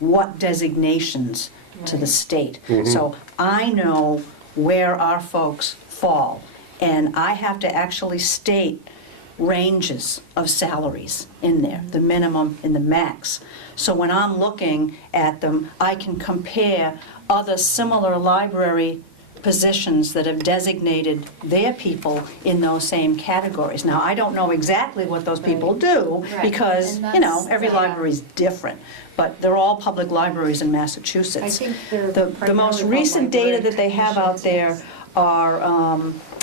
what designations to the state. So I know where our folks fall, and I have to actually state ranges of salaries in there, the minimum and the max. So when I'm looking at them, I can compare other similar library positions that have designated their people in those same categories. Now, I don't know exactly what those people do, Right. because, And that's- every yeah. library's different, but they're all public libraries in I Massachusetts. think they're The most primarily recent library data that they have out there technicians. are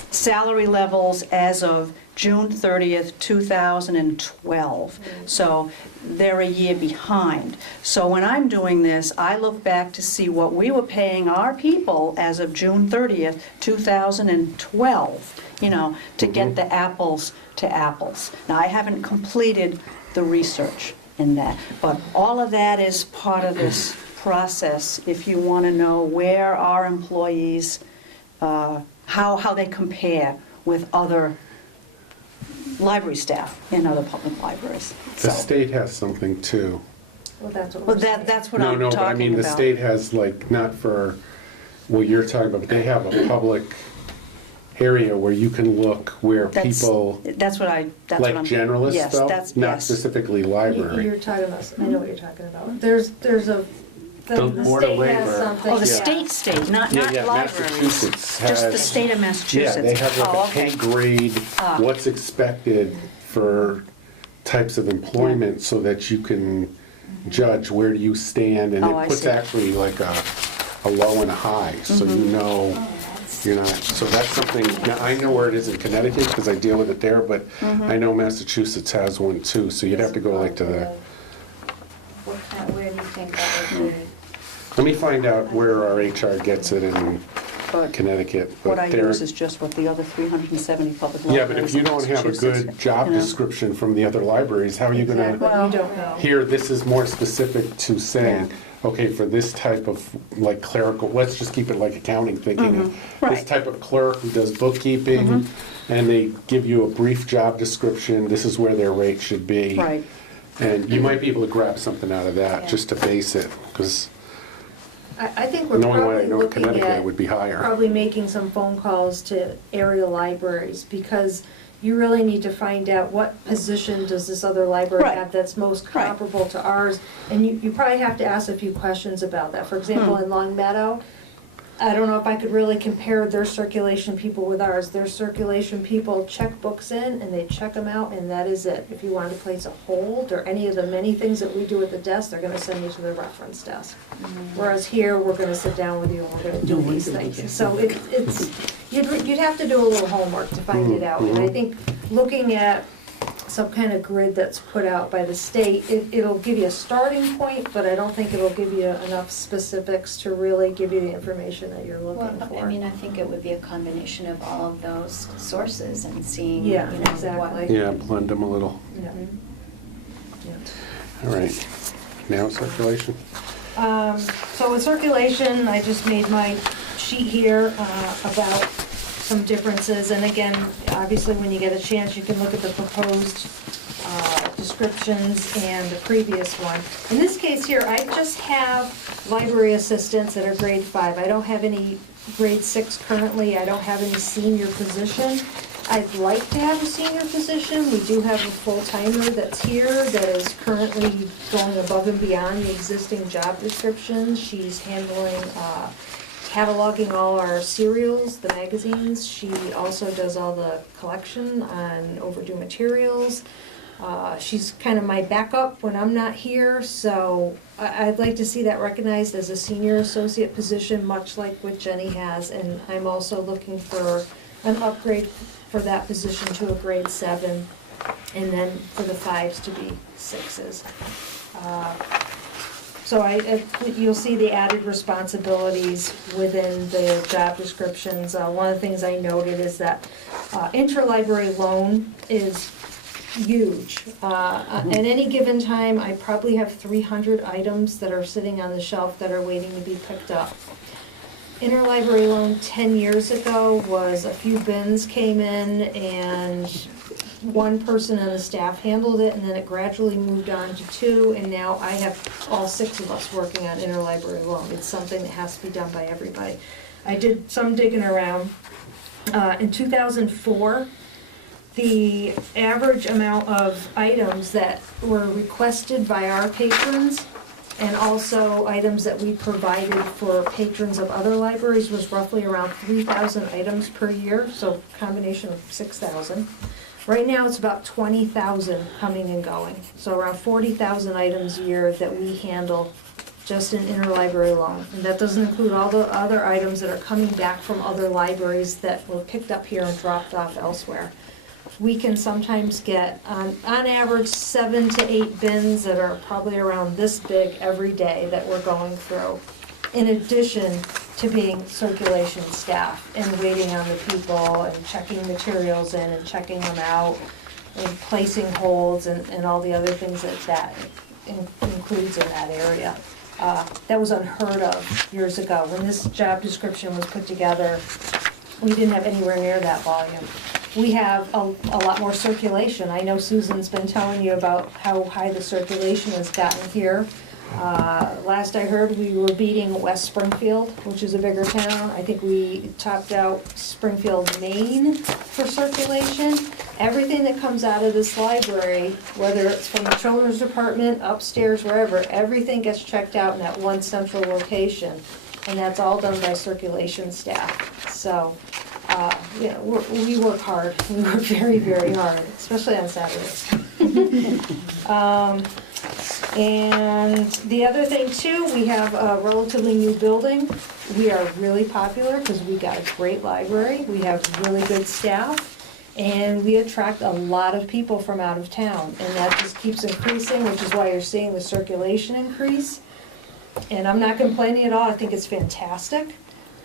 salary levels as of June 30th, 2012. So they're a year behind. So when I'm doing this, I look back to see what we were paying our people as of June 30th, 2012, to get the apples to apples. Now, I haven't completed the research in that, but all of that is part of this process if you want to know where our employees, how they compare with other library staff in other public libraries. The So- state has something too. Well, that's what Well, we're saying. that's what No, I'm no, talking but about. I mean, the state has like, not for what you're talking about, but they have a public area where you can look where That's- people, That's what I'm. like generalist Yes, stuff, that's, not yes. specifically You're library. talking about, I know what you're talking about. There's a, The the Board of state has Labor. something. Oh, the yeah. state, not Yeah, yeah, libraries. Massachusetts Just the has- state of Massachusetts. Yeah, they have like Oh, a pay okay. grade, Ah. what's expected for types of employment so that you can judge where do you stand, and Oh, I it puts see. actually like a low and a high, so you Mm-hmm. know you're not, so that's something, now I know where it is in Connecticut because I deal with it there, but Mm-hmm. I know Massachusetts has one too, so you'd have to go like to the, Where do you think that would be? let me find out where our HR gets it in But Connecticut. what I but they're- use is just what the other 370 public Yeah, libraries but if you in don't have a Massachusetts, good job you know. description from the other libraries, how are you gonna? Exactly, Well- you don't know. Here, this is more specific to saying, okay, for this type of like clerical, let's just keep it like accounting, thinking of this Mm-hmm. Right. Mm-hmm. type of clerk who does bookkeeping, and they give you a brief job description, this is where their rate should be. Right. And you might be able to grab something out of that, Yeah. just to base it, because I think we're knowing what I probably know in looking Connecticut, at it would be higher. probably making some phone calls to area libraries, because you really need to find out what position does this other library Right. have that's most Right. comparable to ours, and you probably have to ask a few questions about that. For example, in Long Meadow, I don't know if I could really compare their circulation people with ours. Their circulation people check books in and they check them out, and that is it. If you wanted to place a hold or any of the many things that we do at the desk, they're gonna send you to the reference desk. Whereas here, we're gonna sit down with you and we're gonna do No these wonder we things. get So it's, you'd have to do a little homework to find it out. And I think looking at some kind of grid that's put out by the state, it'll give you a starting point, but I don't think it'll give you enough specifics to really give you the information that you're looking Well, for. I mean, I think it would be a combination of all of those sources and seeing, Yeah, what. exactly. Yeah, blend them a little. Yeah. Mhm. Yeah. All right, now circulation. So with circulation, I just made my sheet here about some differences. And again, obviously, when you get a chance, you can look at the proposed descriptions and the previous one. In this case here, I just have library assistants that are grade 5. I don't have any grade 6 currently. I don't have any senior position. I'd like to have a senior position. We do have a full-timer that's here that is currently going above and beyond the existing job descriptions. She's handling, cataloging all our serials, the magazines. She also does all the collection on overdue materials. She's kind of my backup when I'm not here, so I'd like to see that recognized as a senior associate position, much like what Jenny has. And I'm also looking for an upgrade for that position to a grade 7, and then for the 5s to be 6s. So you'll see the added responsibilities within the job descriptions. One of the things I noted is that interlibrary loan is huge. At any given time, I probably have 300 items that are sitting on the shelf that are waiting to be picked up. Interlibrary loan 10 years ago was a few bins came in and one person on the staff handled it, and then it gradually moved on to 2, and now I have all 6 of us working on interlibrary loan. It's something that has to be done by everybody. I did some digging around. In 2004, the average amount of items that were requested by our patrons and also items that we provided for patrons of other libraries was roughly around 3,000 items per year, so combination of 6,000. Right now it's about 20,000 coming and going, so around 40,000 items a year that we handle just in interlibrary loan. And that doesn't include all the other items that are coming back from other libraries that were picked up here and dropped off elsewhere. We can sometimes get, on average, 7 to 8 bins that are probably around this big every day that we're going through, in addition to being circulation staff and waiting on the people and checking materials in and checking them out and placing holds and all the other things that includes in that area. That was unheard of years ago. When this job description was put together, we didn't have anywhere near that volume. We have a lot more circulation. I know Susan's been telling you about how high the circulation has gotten here. Last I heard, we were beating West Springfield, which is a bigger town. I think we topped out Springfield, Maine for circulation. Everything that comes out of this library, whether it's from the children's department, upstairs, wherever, everything gets checked out in that one central location. And that's all done by circulation staff. So, yeah, we work hard. We work very, very hard, especially on Saturdays. And the other thing too, we have a relatively new building. We are really popular because we got a great library. We have really good staff. And we attract a lot of people from out of town. And that just keeps increasing, which is why you're seeing the circulation increase. And I'm not complaining at all. I think it's fantastic.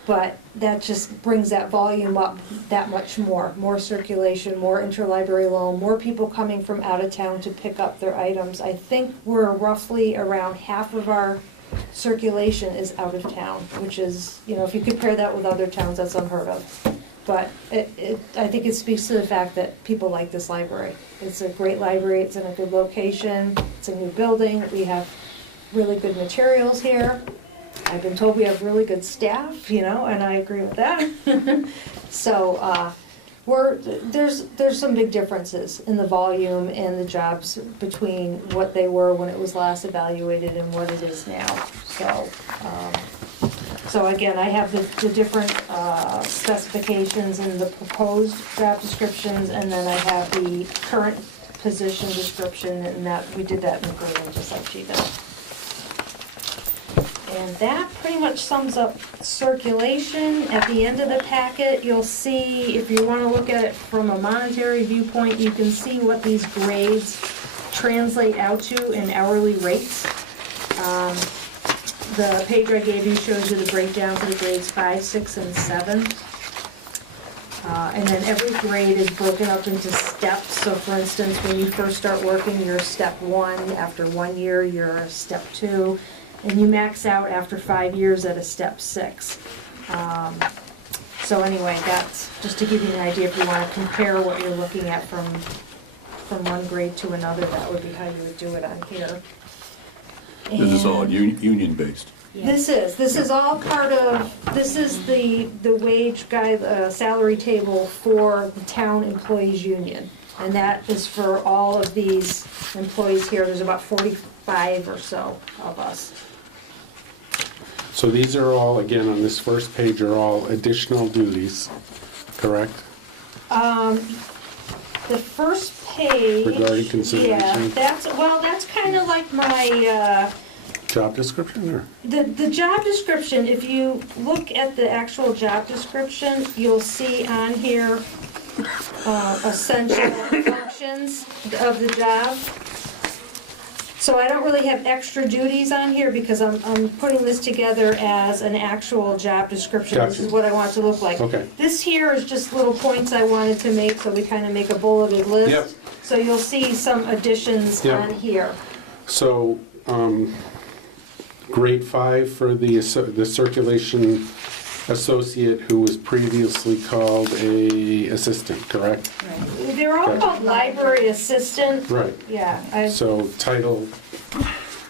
But that just brings that volume up that much more. More circulation, more interlibrary loan, more people coming from out of town to pick up their items. I think we're roughly around half of our circulation is out of town, which is, you know, if you compare that with other towns, that's unheard of. But I think it speaks to the fact that people like this library. It's a great library, it's in a good location, it's a new building, we have really good materials here. I've been told we have really good staff, you know, and I agree with that. So there's some big differences in the volume and the jobs between what they were when it was last evaluated and what it is now. So again, I have the different specifications in the proposed job descriptions, and then I have the current position description, and that we did that in agreement, just like she did. And that pretty much sums up circulation. At the end of the packet, you'll see, if you want to look at it from a monetary viewpoint, you can see what these grades translate out to in hourly rates. The page I gave you shows you the breakdown for the grades 5, 6, and 7. And then every grade is broken up into steps. So for instance, when you first start working, you're step 1. After 1 year, you're a step 2. And you max out after 5 years at a step 6. So anyway, that's just to give you an idea. If you want to compare what you're looking at from one grade to another, that would be how you would do it on here. This is all union-based. Yeah. This is all part of, this is the wage guide, salary table for the town employees union. And that is for all of these employees here, there's about 45 or so of us. So these are all, again, on this first page, are all additional duties, correct? The first page. Regarding consideration. Yeah, that's kind of like my, Job description, or? the job description, if you look at the actual job description, you'll see on here essential functions of the job. So I don't really have extra duties on here because I'm putting this together as an actual job description. This Gotcha. is what I want it to look like. Okay. This here is just little points I wanted to make, so we kind of make a bulleted list. Yep. So you'll see some additions Yep. on here. So, grade 5 for the circulation associate who was previously called a assistant, correct? They're all Gotcha. called library assistant. Right. Yeah. So title,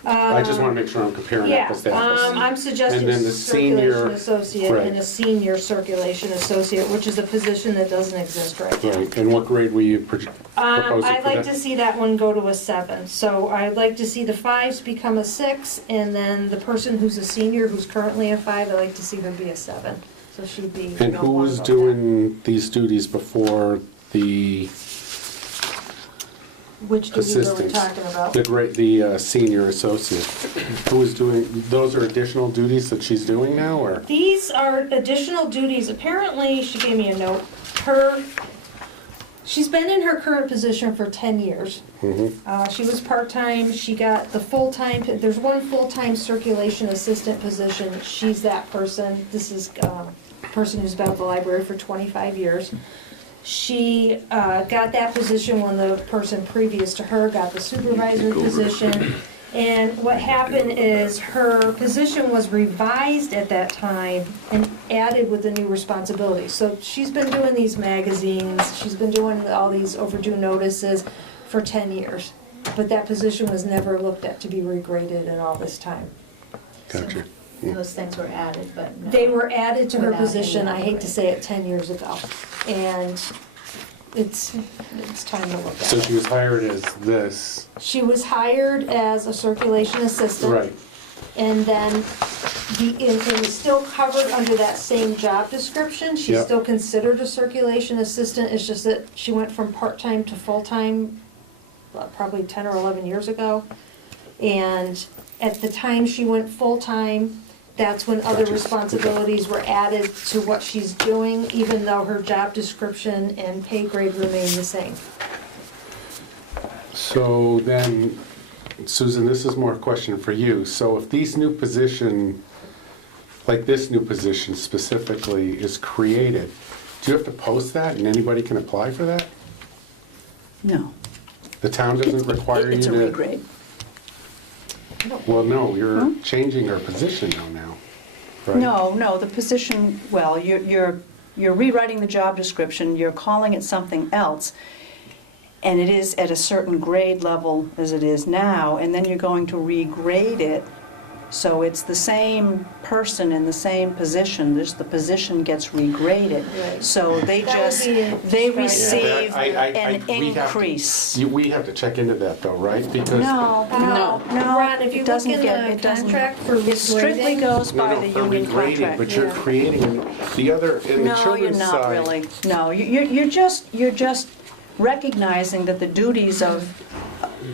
I just want to make sure I'm comparing Yeah, apples to apples. I'm suggesting And then the circulation senior- associate right. and a senior circulation associate, which is a position that doesn't exist right now. Right, and what grade were you proposing I'd for like that? to see that one go to a 7. So I'd like to see the 5s become a 6, and then the person who's a senior, who's currently a 5, I'd like to see her be a 7. So she'd be. And no who was longer doing these duties before the that. Which duties are we assistants? talking about? The senior associate. Who was doing, those are additional duties that she's doing now, or? These are additional duties. Apparently, she gave me a note. She's been in her current position for 10 years. She was part-time, she got the full-time, there's one full-time circulation assistant position. She's that person. This is a person who's been at the library for 25 years. She got that position when the person previous to her got the supervisor position. And what happened is her position was revised at that time and added with the new responsibilities. So she's been doing these magazines, she's been doing all these overdue notices for 10 years. But that position was never looked at to be regraded in all this time. Gotcha. Those things were added, but no. They were added to her Without any position, I hate to upgrade. say it, 10 years ago. And it's time to look at So it. she was hired as this, She was hired as a circulation assistant. right, And then it was still covered under that same job description. She's Yep. still considered a circulation assistant. It's just that she went from part-time to full-time probably 10 or 11 years ago. And at the time she went full-time, that's when other Gotcha. responsibilities were added to what she's doing, even though her job description and pay grade remain the same. so then, Susan, this is more a question for you. So if these new position, like this new position specifically, is created, do you have to post that and anybody can apply for that? No. The town doesn't require you It's a to? regrade. Well, no, you're changing her position now, right? No, the position, well, you're rewriting the job description, you're calling it something else, and it is at a certain grade level as it is now, and then you're going to regrade it, so it's the same person in the same position, just the position gets regraded. Right. So they That would just, be they described. receive Yeah, an we have to- increase. We have to check into that though, right? Because No, Ron, if you it look doesn't in get, the it doesn't. contract for It strictly regrading- goes by No, the for union regrading, contract. but you're Yeah. creating the other, in the No, you're children's side. not really. No, you're just recognizing that the duties of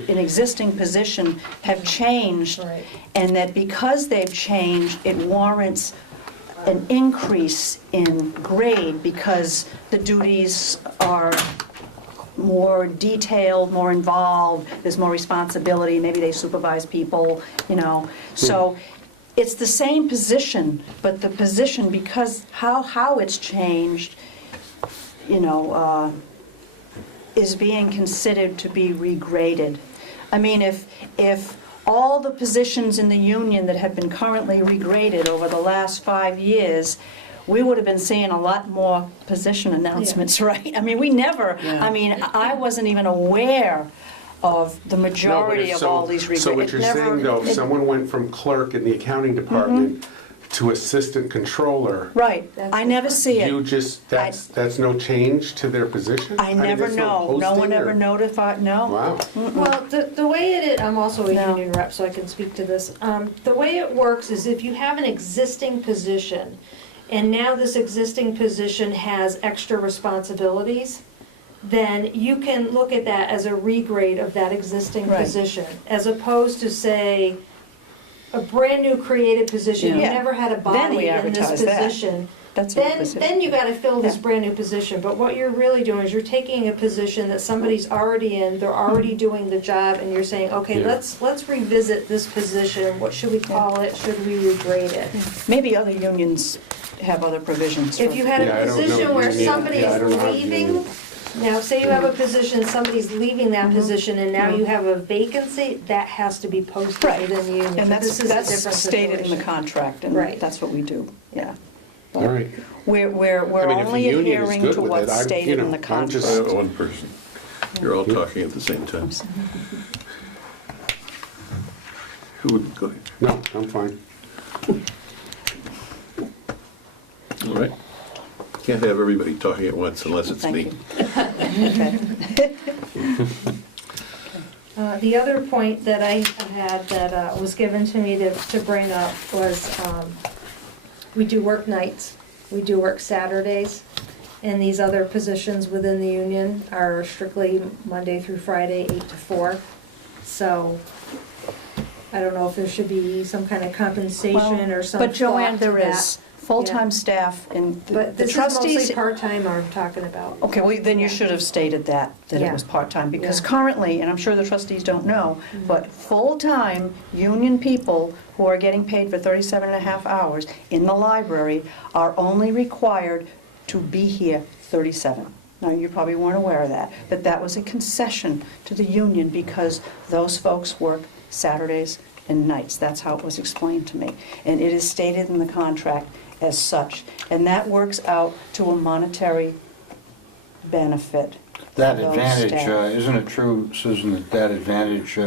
an existing position have changed, Right. and that because they've changed, it warrants an increase in grade because the duties are more detailed, more involved, there's more responsibility, maybe they supervise people, you know. So it's the same position, but the position, because how it's changed, you know, is being considered to be regraded. I mean, if all the positions in the union that have been currently regraded over the last 5 years, we would have been seeing a lot more position announcements, right? I mean, we never, Yeah. I mean, I wasn't even aware of the No, but majority if of so- all these regrades. So what you're saying though, if someone went from clerk in the accounting department to assistant controller, Right, I never see you it. just, that's no change to their position? I mean, never there's know, no one posting ever or- notified, no. Wow. Well, the way it is, I'm also a No. union rep, so I can speak to this. The way it works is if you have an existing position, and now this existing position has extra responsibilities, then you can look at that as a regrade of that existing Right. position, as opposed to, say, a brand-new created position, you Yeah. never had a Then body we in this advertise that. position. That's a Then position. you gotta fill this Yeah. brand-new position, but what you're really doing is you're taking a position that somebody's already in, they're already doing the job, and you're saying, okay, Yeah. let's revisit this position, what should we call it, should we regrade it? Maybe other unions have other provisions. If for- you had Yeah, I a don't know position where union- somebody's yeah, I don't know how leaving, union- now, say you have a position, somebody's leaving that position, and now you have a vacancy, that has to be posted Right. within the union. And But this is a different that's stated in the situation. contract, and Right. that's what we do, yeah. All right. We're I mean, if the only union is adhering good to with what's it, stated in the I'm contract. just- One person. You're all talking at the same time. Who would go ahead? No, I'm fine. All right. Can't have everybody talking at once unless it's Thank me. you. Okay. The other point that I had that was given to me to bring up was, we do work nights, we do work Saturdays, and these other positions within the union are strictly Monday through Friday, 8 to 4. So, I don't know if there should be some kind of compensation or some But Joanne, thought to there that. is full-time staff and But the this is mostly trustees. part-time I'm talking about. Okay, well, then you should have stated that it Yeah. was part-time, because Yeah. currently, and I'm sure the trustees don't know, but full-time union people who are getting paid for 37 and a half hours in the library are only required to be here 37. Now, you probably weren't aware of that, but that was a concession to the union because those folks work Saturdays and nights. That's how it was explained to me. And it is stated in the contract as such. And that works out to a monetary benefit. That for those advantage, staff. isn't it true, Susan, that that advantage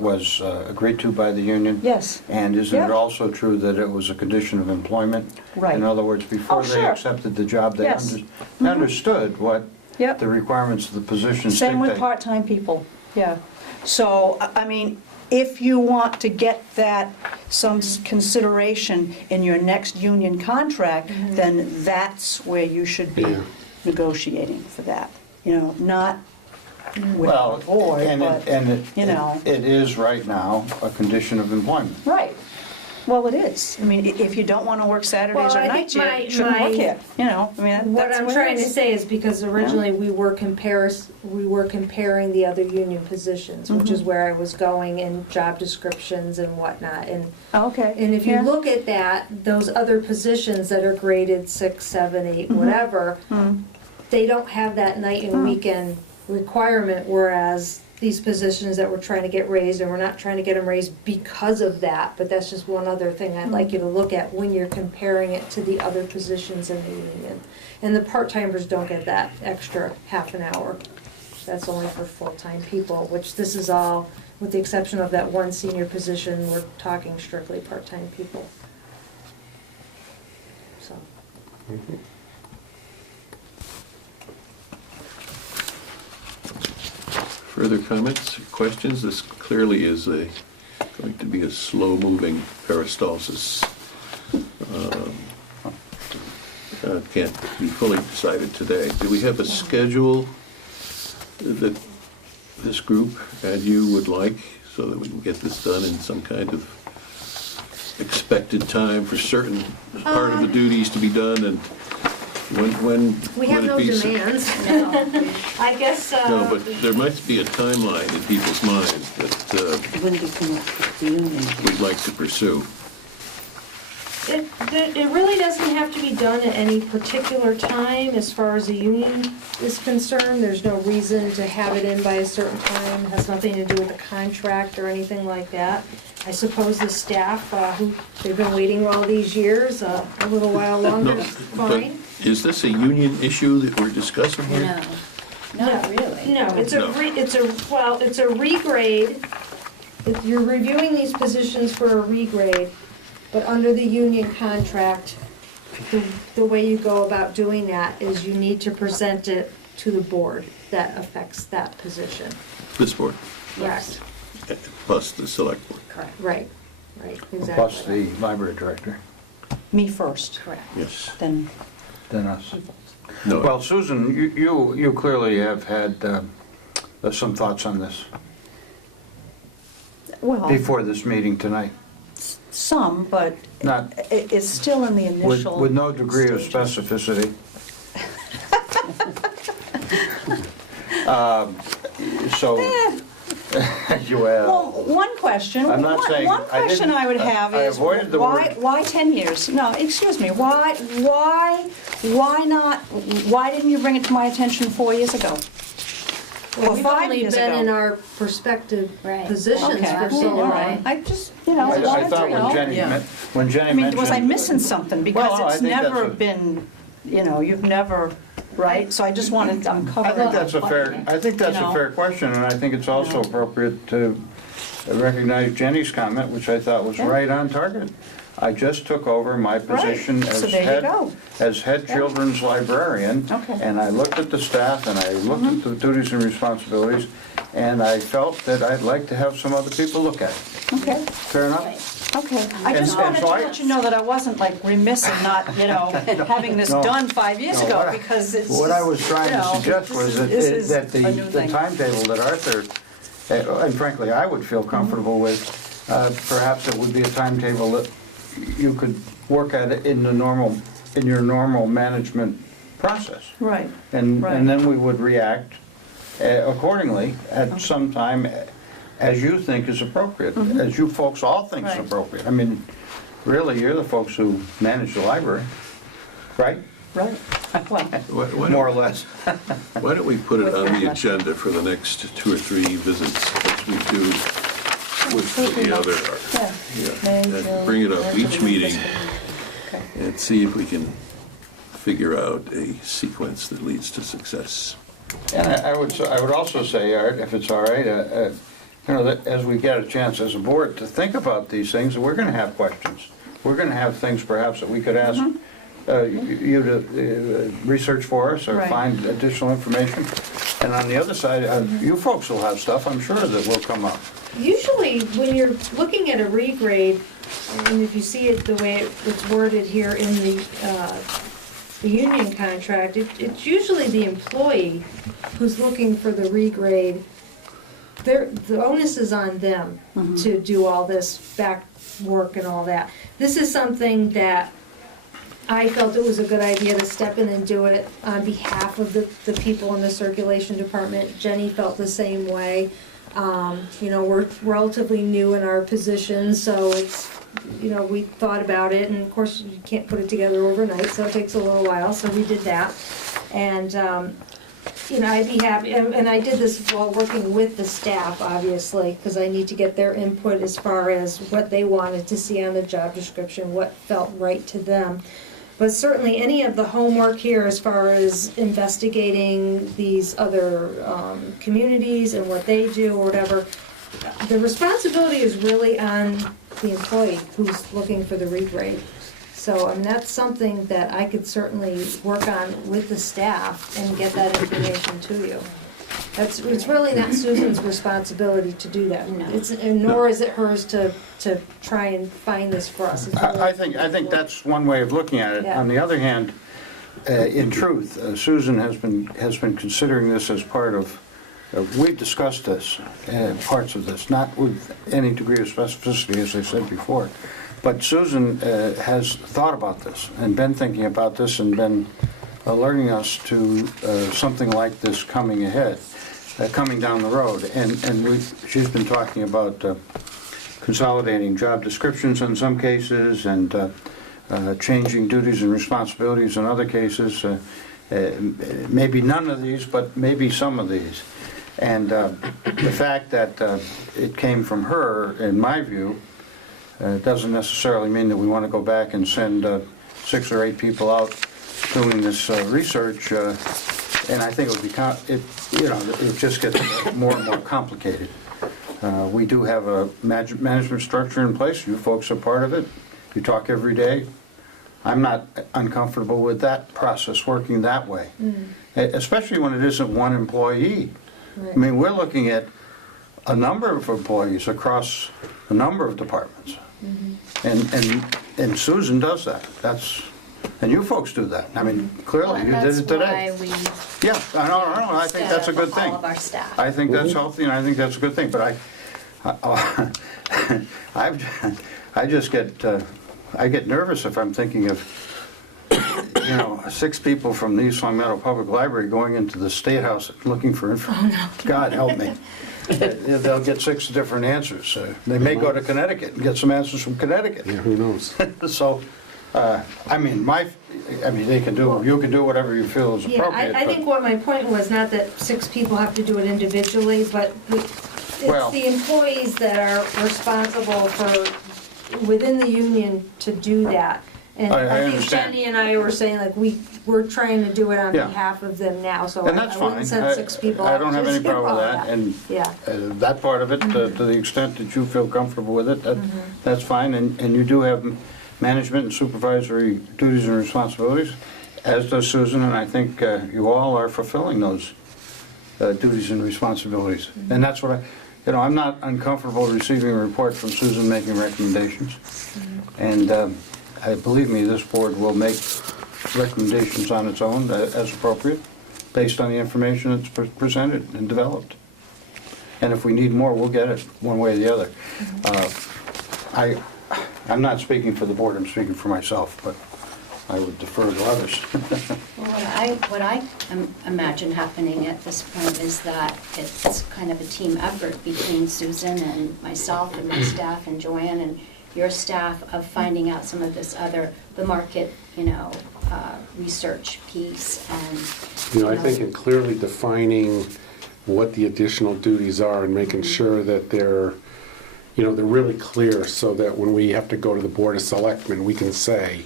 was agreed to by the union? Yes. And isn't it Yeah. also true that it was a condition of employment? Right. In other words, before Oh, they sure. accepted the job, they Yes. understood what Yep. the requirements of the position Same with dictate. part-time people, yeah. So, I mean, if you want to get that, some consideration in your next union contract, then that's where you should be Yeah. negotiating for that. You know, not with Well, the board, and but, you know. it is right now a condition of employment. Right. Well, it is. I mean, if you don't want to work Saturdays Well, or I think nights, you my- shouldn't work my- here, you know? I mean, What that's I'm what it trying to is. say is because originally we were comparing the other union positions, which is where I was going in job descriptions and whatnot. Okay. And if you yeah. look at that, those other positions that are graded 6, 7, 8, whatever, they don't have that night and weekend requirement, whereas these positions that we're trying to get raised, and we're not trying to get them raised because of that, but that's just one other thing I'd like you to look at when you're comparing it to the other positions in the union. And the part-timers don't get that extra half an hour. That's only for full-time people, which this is all, with the exception of that one senior position, we're talking strictly part-time people. So. Further comments, questions? This clearly is going to be a slow-moving peristalsis. Can't be fully decided today. Do we have a schedule that this group and you would like so that we can get this done in some kind of expected time for certain part of the duties to be done, and when We have would it no be? demands. I guess, No, but there might be a timeline in people's minds that When did you come up with the union? we'd like to pursue. it really doesn't have to be done at any particular time as far as the union is concerned. There's no reason to have it in by a certain time. It has nothing to do with the contract or anything like that. I suppose the staff, who, they've been waiting all these years, a little while longer No, is but fine. is this a union issue that we're discussing here? No. Not really. No, it's No. it's a regrade. You're reviewing these positions for a regrade, but under the union contract, the way you go about doing that is you need to present it to the board that affects that position. This board, Correct. plus the select board. Correct. Right, exactly. Plus the library director, Me first, Correct. Yes. then then us. No. Well, Susan, you clearly have had some thoughts on this well, before this meeting tonight. some, but Not it's still in the initial. with no degree of stages. specificity. So, Well, well, one question. I'm not saying- One I question didn't- I would have I is, avoided the word- why 10 years? No, excuse me, why didn't you bring it to my attention 4 years ago? Well, Or we've 5 only years been ago? in our prospective Right. positions Okay, for so all long. right. I just, I wanted thought to when know. Jenny, Yeah. when Jenny I mean, mentioned... was I missing something? Well, Because I it's think that's never a- been, you've never, right? So I just wanted, I'm I covering. think that's a fair question, and I think it's also appropriate to recognize Jenny's comment, which I thought was Yeah. right on target. I just took over my position So as there you go. head Yeah. children's librarian. Okay. And I looked at the staff, and I looked at the duties and responsibilities, and I felt that I'd like to have some other people look at it. Okay, Fair enough? okay. I just And wanted to so I- let you know that I wasn't like remiss in not, having this No. done 5 years No, ago, what I- because it's. What I was trying to you know, suggest was this is that a new the thing. timetable that Arthur, and frankly, I would feel comfortable with, perhaps it would be a timetable that you could work at it in your normal management process. Right, And Right. then we would react accordingly at some time as you think is appropriate, as you folks all think is Right. appropriate. I mean, really, you're the folks who manage the library, right? right. Well, Why More or don't, less. why don't we put it With on your the blessing. agenda for the next 2 or 3 visits as we do with the other art? yeah. Yeah, and bring it up each meeting Okay. and see if we can figure out a sequence that leads to success. And I would also say, Art, if it's all right, that as we get a chance as a board to think about these things, we're going to have questions. We're going to have things perhaps that we could ask you to research for us or Right. find additional information. And on the other side, you folks will have stuff, I'm sure, that will come up. Usually, when you're looking at a regrade, and if you see it the way it's worded here in the union contract, it's usually the employee who's looking for the regrade. The onus is on them to do all this back work and all that. This is something that I felt it was a good idea to step in and do it on behalf of the people in the circulation department. Jenny felt the same way. We're relatively new in our position, so it's, we thought about it, and of course, you can't put it together overnight, so it takes a little while, so we did that. And, I'd be happy, and I did this while working with the staff, obviously, because I need to get their input as far as what they wanted to see on the job description, what felt right to them. But certainly, any of the homework here as far as investigating these other communities and what they do or whatever, the responsibility is really on the employee who's looking for the regrade. So, that's something that I could certainly work on with the staff and get that information to you. It's really not Susan's responsibility to do that. No. And nor is it hers to try and find this for us. It's really- I think that's one way of looking at it. Yeah. On the other hand, in truth, Susan has been considering this as part of, we've discussed this, parts of this, not with any degree of specificity, as I said before, but Susan has thought about this and been thinking about this and been alerting us to something like this coming ahead, coming down the road. And she's been talking about consolidating job descriptions in some cases and changing duties and responsibilities in other cases. Maybe none of these, but maybe some of these. And the fact that it came from her, in my view, doesn't necessarily mean that we want to go back and send 6 or 8 people out doing this research and I think it would be, it just gets more and more complicated. We do have a management structure in place. You folks are part of it. You talk every day. I'm not uncomfortable with that process working that way, especially when it isn't one employee. I mean, we're looking at a number of employees across a number of departments. And Susan does that. And you folks do that. I mean, clearly, you did it today. That's why we Yeah, I know, I think that's a good thing. all of our staff. I think that's healthy, and I think that's a good thing, but I just get, I get nervous if I'm thinking of, 6 people from the East Long Meadow Public Library going into the State House looking for information. God help me. They'll get 6 different answers. They may go to Connecticut and get some answers from Connecticut. Yeah, who knows? So, you can do whatever you feel is Yeah, appropriate. I think what my point was, not that 6 people have to do it individually, but Well- it's the employees that are responsible for, within the union, to do that. And I I think understand. Jenny and I were saying, like, we're trying to do it on Yeah. behalf of them now, so And that's I fine. wouldn't send 6 people I out don't to have any do problem with all that, and Yeah. that part of it, to the extent that you feel comfortable with it, that's fine, and you do have management and supervisory duties and responsibilities, as does Susan, and I think you all are fulfilling those duties and responsibilities. And that's what I'm not uncomfortable receiving a report from Susan making recommendations. And believe me, this board will make recommendations on its own as appropriate, based on the information that's presented and developed. And if we need more, we'll get it, one way or the other. I'm not speaking for the board, I'm speaking for myself, but I would defer to others. Well, what I imagine happening at this point is that it's kind of a team effort between Susan and myself and my staff and Joanne and your staff of finding out some of this the market, research piece and. I think in clearly defining what the additional duties are and making sure that they're really clear, so that when we have to go to the Board of Selectmen, we can say,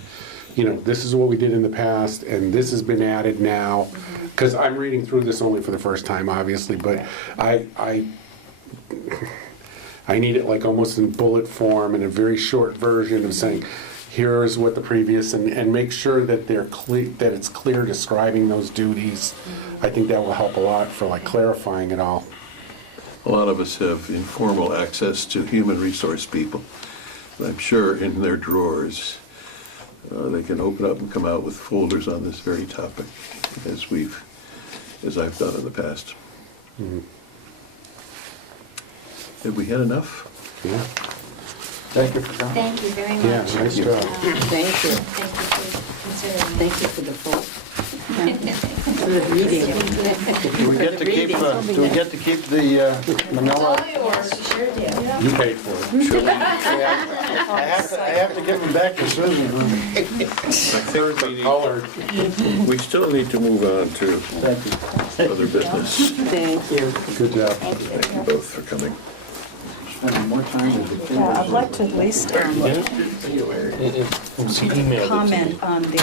this is what we did in the past, and this has been added now. Because I'm reading through this only for the first time, obviously, but I need it like almost in bullet form, in a very short version of saying, here's what the previous, and make sure that that it's clear describing those duties. I think that will help a lot for clarifying it all. A lot of us have informal access to human resource people. I'm sure in their drawers, they can open up and come out with folders on this very topic, as I've done in the past. Have we had enough? Yeah. Thank you for coming. Thank you very much. Yeah, nice job. Thank you. Thank you for considering. Thank you for the full, for the reading. Do we get to keep the Manila? Sure do. You paid for it. I have to give them back to Susan. Colored. We still need to move on to other business. Thank you. Good job. Thank you both for coming. Spending more time with the Yeah, I'd like to at least comment on the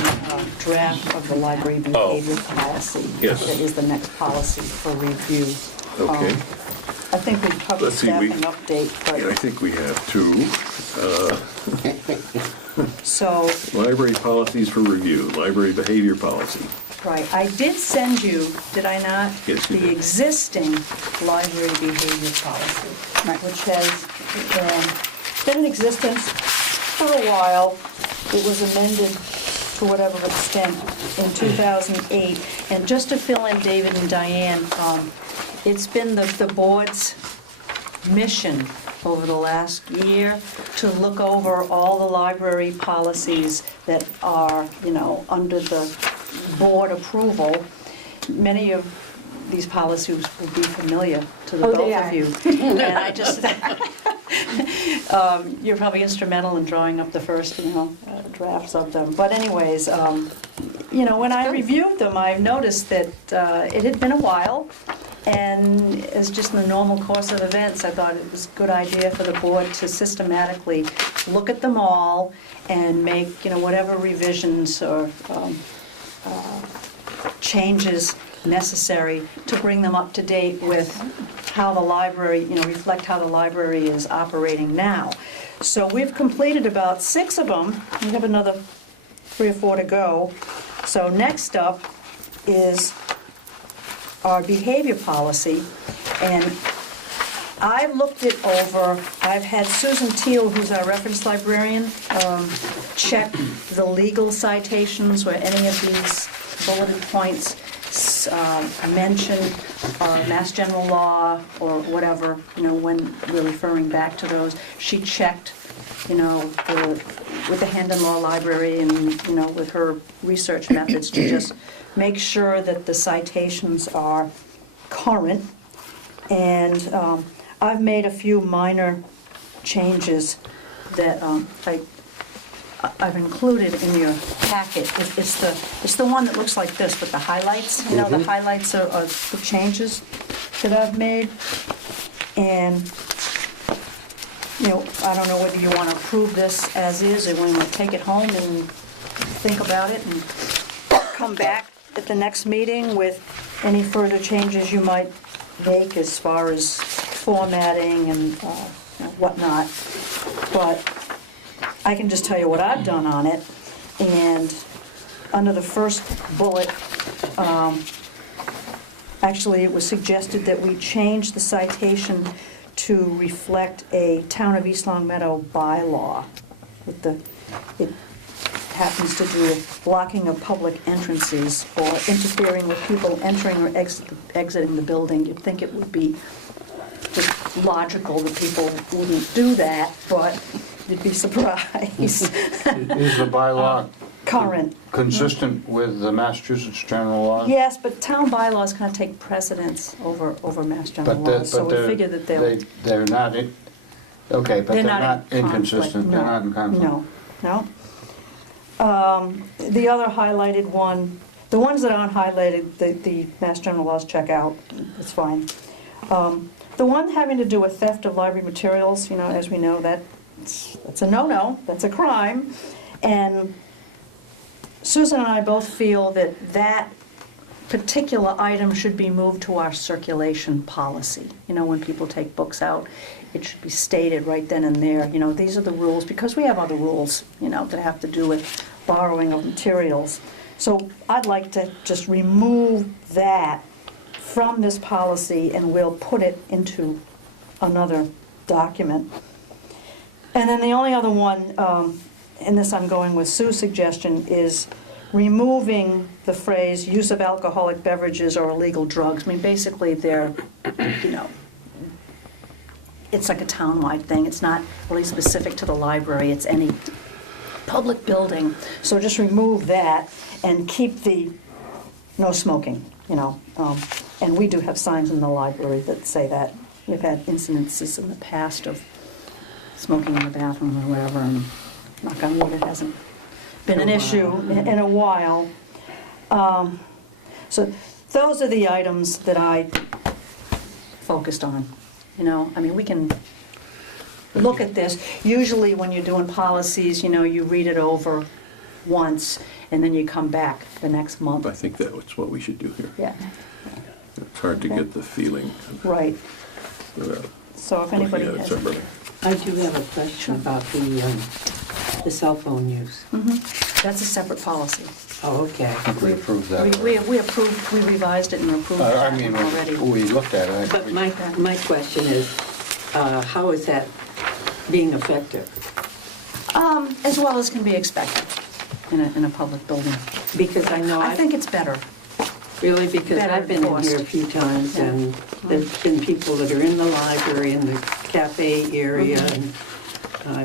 draft of the library behavior policy. Yes. That is the next policy for review. Okay. I think we've covered Let's see, staffing update, Yeah, I but, think we have 2. so, Library policies for review, library behavior policy. right, I did send you, did I not? Yes, you The did. existing library behavior policy, which has been in existence for a while. It was amended to whatever extent in 2008. And just to fill in David and Diane, it's been the board's mission over the last year to look over all the library policies that are, under the board approval. Many of these policies will be familiar to the Oh, they both of are. you. And I just, you're probably instrumental in drawing up the first, drafts of them. But anyways, when I reviewed them, I noticed that it had been a while, and as just in the normal course of events, I thought it was a good idea for the board to systematically look at them all and make, whatever revisions or changes necessary to bring them up to date with how the library, reflect how the library is operating now. So we've completed about 6 of them. We have another 3 or 4 to go. So next up is our behavior policy, and I've looked it over. I've had Susan Teal, who's our reference librarian, check the legal citations where any of these bulleted points mention Mass General Law or whatever, when we're referring back to those. She checked, with the Handon Law Library and, with her research methods to just make sure that the citations are current. And I've made a few minor changes that I've included in your packet. It's the one that looks like this with the highlights. The highlights are the changes that I've made. And, I don't know whether you want to approve this as is or when you take it home and think about it and come back at the next meeting with any further changes you might make as far as formatting and whatnot. But I can just tell you what I've done on it. And under the first bullet, actually it was suggested that we change the citation to reflect a Town of East Long Meadow bylaw. It happens to do with blocking of public entrances or interfering with people entering or exiting the building. You'd think it would be just logical that people wouldn't do that, but you'd be surprised. Is the bylaw Current. consistent with the Massachusetts general laws? Yes, but town bylaws kind of take precedence over Mass General laws, so we figure that they're not, okay, but they're not in conflict. inconsistent, they're not in conflict. No. The other highlighted one, the ones that aren't highlighted, the Mass General laws check out, it's fine. The one having to do with theft of library materials, as we know, that's a no-no, that's a crime. And Susan and I both feel that particular item should be moved to our circulation policy. When people take books out, it should be stated right then and there, these are the rules, because we have other rules, that have to do with borrowing of materials. So I'd like to just remove that from this policy, and we'll put it into another document. And then the only other one, and this I'm going with Sue's suggestion, is removing the phrase use of alcoholic beverages or illegal drugs. I mean, basically they're, it's like a town-wide thing. It's not really specific to the library. It's any public building. So just remove that and keep the no smoking, And we do have signs in the library that say that. We've had incidences in the past of smoking in the bathroom or whatever, and knock on wood, it hasn't been an issue in a while. So those are the items that I focused on. We can look at this. Usually when you're doing policies, you read it over once, and then you come back the next month. I think that's what we should do here. Yeah. It's hard to get the feeling. Right. Without So if looking anybody at it has... separately. I do have a question about the cell phone use. That's a separate policy. Oh, okay. I think we approved that. We approved, we revised it and approved it already. We looked at it. But my question is, how is that being effective? As well as can be expected in a public building. Because I know I think it's better. Really, because better I've been in enforced. here a few times, Yeah. and there's been people that are in the library, in the cafe area, and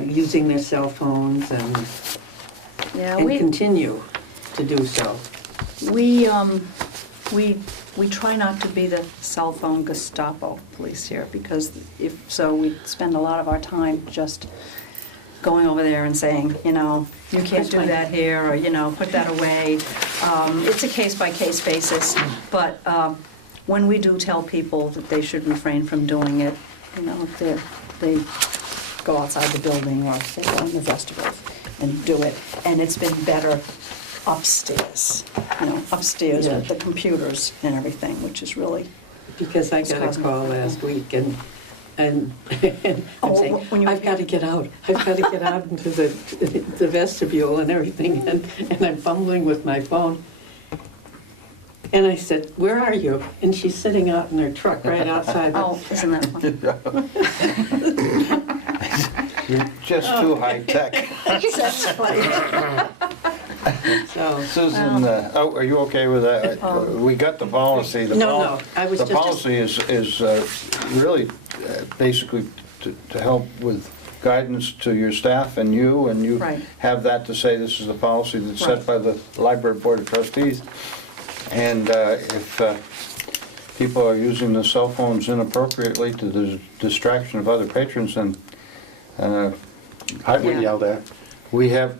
using their cell phones, and Yeah, continue to do so. we try not to be the cell phone Gestapo police here, because if so, we spend a lot of our time just going over there and saying, you can't do that here, or, put that away. It's a case-by-case basis, but when we do tell people that they should refrain from doing it, they go outside the building or they go in the vestibule and do it. And it's been better upstairs, upstairs with the computers and everything, which is really, Because I It's got a causing call a problem. last week and I'm Oh, saying, when you- I've got to get out. I've got to get out into the vestibule and everything, and I'm fumbling with my phone. And I said, "Where are you?" And she's sitting out in her truck right outside. oh, isn't that fun? You're just too high-tech. That's funny. So, Susan, are you okay with that? We got the policy. The No, I was The just- policy is really basically to help with guidance to your staff and you Right. have that to say this is the policy that's set Right. by the Library Board of Trustees. And if people are using the cell phones inappropriately to the distraction of other patrons, then I've been Yeah. yelled at. we have,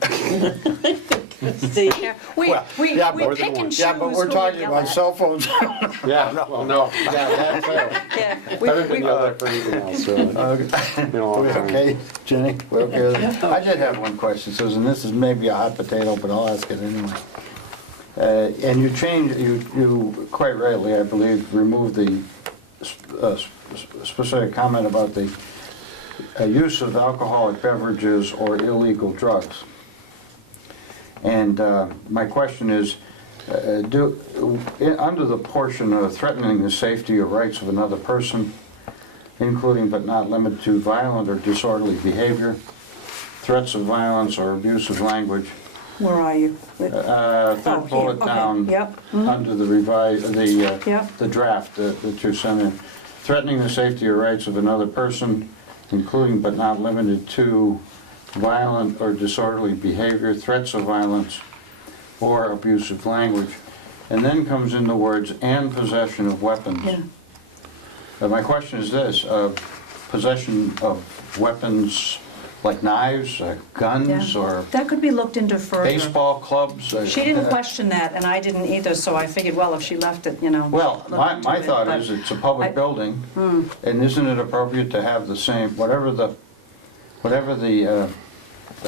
see, We, Well, we, yeah, we more pick and choose yeah, but we're who we talking yell about at. cell phones. Yeah, well, no, yeah, that's it. Yeah, I haven't been yelled at for anything else, really. You know, all We the time. okay, Jenny? We okay with that? I did have one question, Susan. This is maybe a hot potato, but I'll ask it anyway. And you quite rightly, I believe, removed the specific comment about the use of alcoholic beverages or illegal drugs. And my question is, under the portion of threatening the safety or rights of another person, including but not limited to violent or disorderly behavior, threats of violence or abusive language, where are you? third Oh, here, bullet okay, down, yep, under the revised, Yep. the draft that you sent in, threatening the safety or rights of another person, including but not limited to violent or disorderly behavior, threats of violence, or abusive language. And then comes in the words, and possession of weapons. Yeah. My question is this, possession of weapons like knives, guns, Yeah. or That could be looked into further. baseball clubs? She didn't question that, and I didn't either, so I figured, well, if she left it, Well, look my into it, thought but is it's a I- public building, and isn't it appropriate to have the same, whatever the,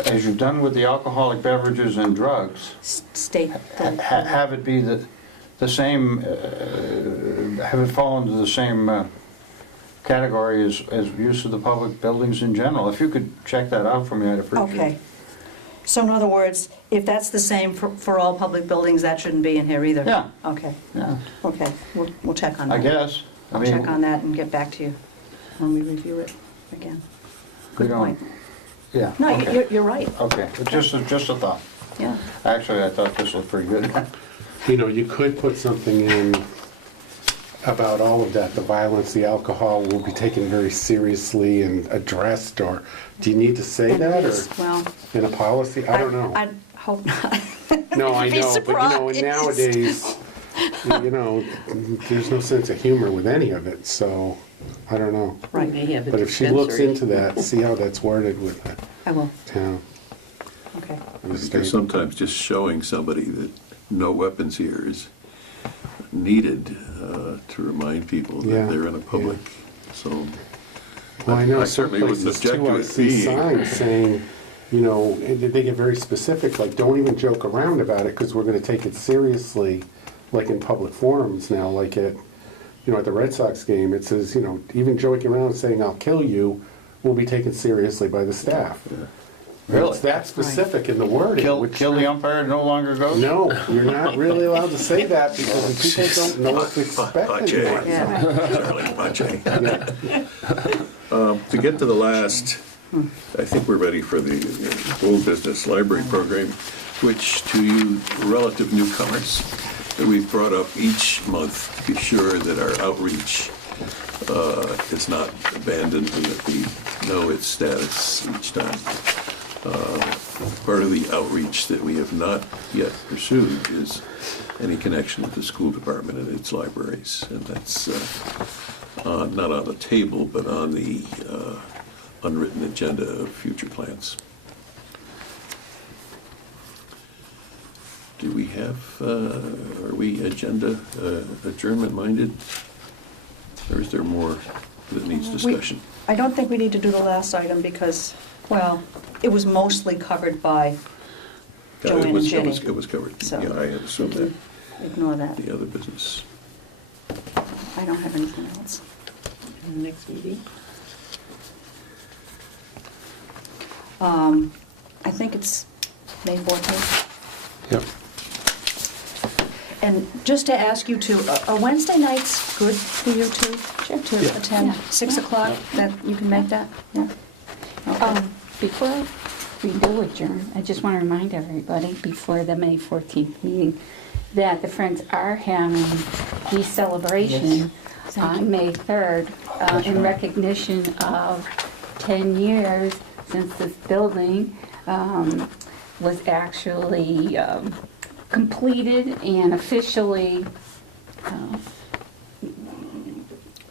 as you've done with the alcoholic beverages and drugs, State. have it be the same, have it fall into the same category as use of the public buildings in general. If you could check that out for me, I'd appreciate it. Okay. So in other words, if that's the same for all public buildings, that shouldn't be in here either? Yeah. Okay, Yeah, okay, we'll check on that. I guess. I I'll mean, check on that and get back to you when we review it again. we Good don't- point. Yeah. No, okay. you're right, Okay, just a thought. yeah. Actually, I thought this looked pretty good. You know, you could put something in about all of that, the violence, the alcohol will be taken very seriously and addressed, or do you need to say And that, it's- or Well, in a policy? I don't know. I hope not. No, I You'd be know, but you know, surprised. nowadays, you know, there's no sense of humor with any of it, so, I don't know. we Right, may have a But if she looks dispensary. into that, see how that's worded with the I will, town. okay. Because sometimes just showing somebody that no weapons here is needed to remind people Yeah, that they're in a public zone. Well, I know I some certainly wouldn't places object too, to I it see being. signs saying, you know, and they get very specific, like, don't even joke around about it, because we're gonna take it seriously, like in public forums now, like at, you know, at the Red Sox game, it says, you know, even joking around saying, "I'll kill you," will be taken seriously by the staff. Really? It's that specific in the wording. which- Kill the umpire no longer goes? No, you're not really allowed to say that, because the people don't know what to expect Pache. anymore. Yeah. Charlie Pache. To get to the last, I think we're ready for the old business library program, which to you relative newcomers, that we've brought up each month to be sure that our outreach is not abandoned and that we know its status each time. Part of the outreach that we have not yet pursued is any connection with the school department and its libraries. And that's not on the table, but on the unwritten agenda of future plans. Do we have, are we agenda adjournment minded? Or is there more that needs discussion? I don't think we need to do the last item because, well, it was mostly covered by Joanne and Jenny. It was covered. So- Yeah, I had assumed that, Ignore that. the other business. I don't have anything else. In the next meeting. I think it's May 14th. Yep. And just to ask you two, are Wednesday nights good for you two to Yeah. attend? Yeah. 6 o'clock, that, you can make that? Yeah? Okay. Before we do adjourn, I just want to remind everybody, before the May 14th meeting, that the Friends are having the celebration on May 3rd in recognition of 10 years since this building was actually completed and officially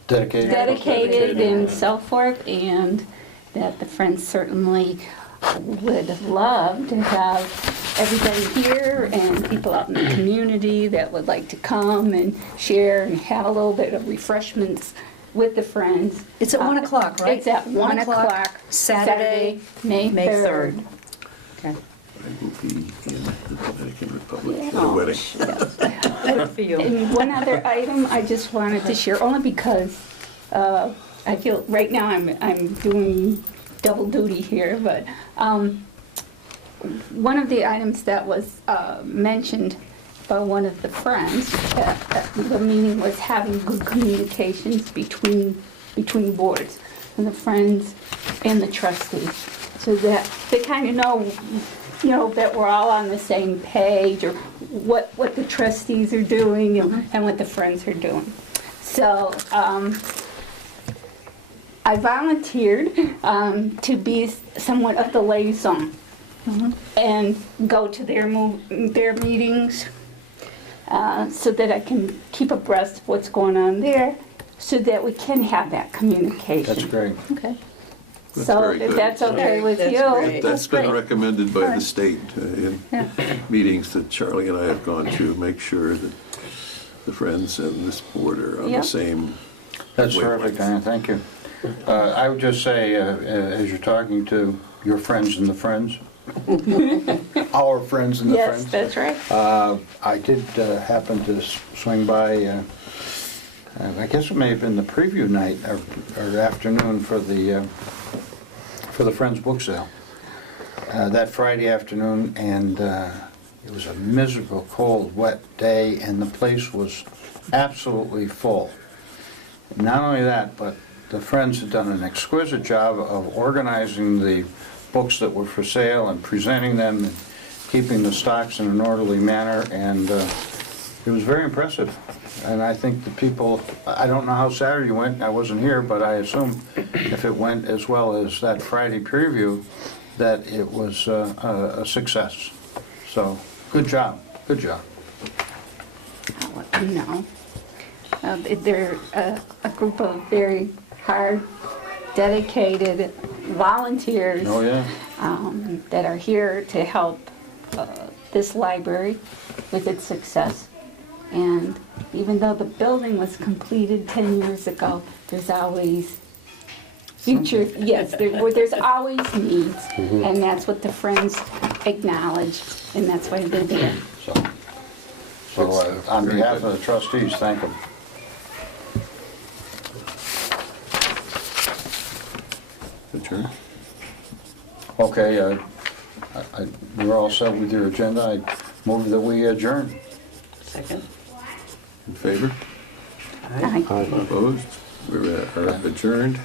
dedicated and so forth, and that the Friends certainly would love to have everybody here and people out in the community that would like to come and share and have a little bit of refreshments with the Friends. It's at 1 o'clock, right? It's at 1 o'clock, Saturday, May May 3rd. 3rd. Okay. I will be in the Dominican Republic Yeah. at a wedding. Good for you. And one other item I just wanted to share, only because I feel right now I'm doing double duty here, but one of the items that was mentioned by one of the Friends at the meeting was having good communications between boards and the Friends and the Trustees, so that they kind of know, you know, that we're all on the same page, or what the Trustees are doing and what the Friends are doing. So I volunteered to be somewhat of the liaison and go to their meetings so that I can keep abreast of what's going on there, so that we can have that communication. That's great. Okay. That's So very if good. that's okay with That's you. great. That's been great. recommended by the Alright. state in Yeah. meetings that Charlie and I have gone to, make sure that the Friends and this board are on Yeah. the same. That's wavelength. terrific, Diane, thank you. I would just say, as you're talking to your friends and the Friends, our friends and the Yes, Friends, that's right. I did happen to swing by, I guess it may have been the preview night or afternoon for the Friends book sale. That Friday afternoon, and it was a miserable, cold, wet day, and the place was absolutely full. Not only that, but the Friends had done an exquisite job of organizing the books that were for sale and presenting them and keeping the stocks in an orderly manner, and it was very impressive. And I think the people, I don't know how Saturday went, I wasn't here, but I assume if it went as well as that Friday preview, that it was a success. So, good job, good job. I'll let you know. They're a group of very hard, dedicated volunteers Oh, yeah. that are here to help this library with its success. And even though the building was completed 10 years ago, there's always future, yes, there's always needs. And that's what the Friends acknowledge, and that's why they're there. So on Very behalf good. of the trustees, thank them. Adjourn. Okay, we're all set with your agenda. I move that we adjourn. Second. In favor? Aye. Opposed? We're adjourned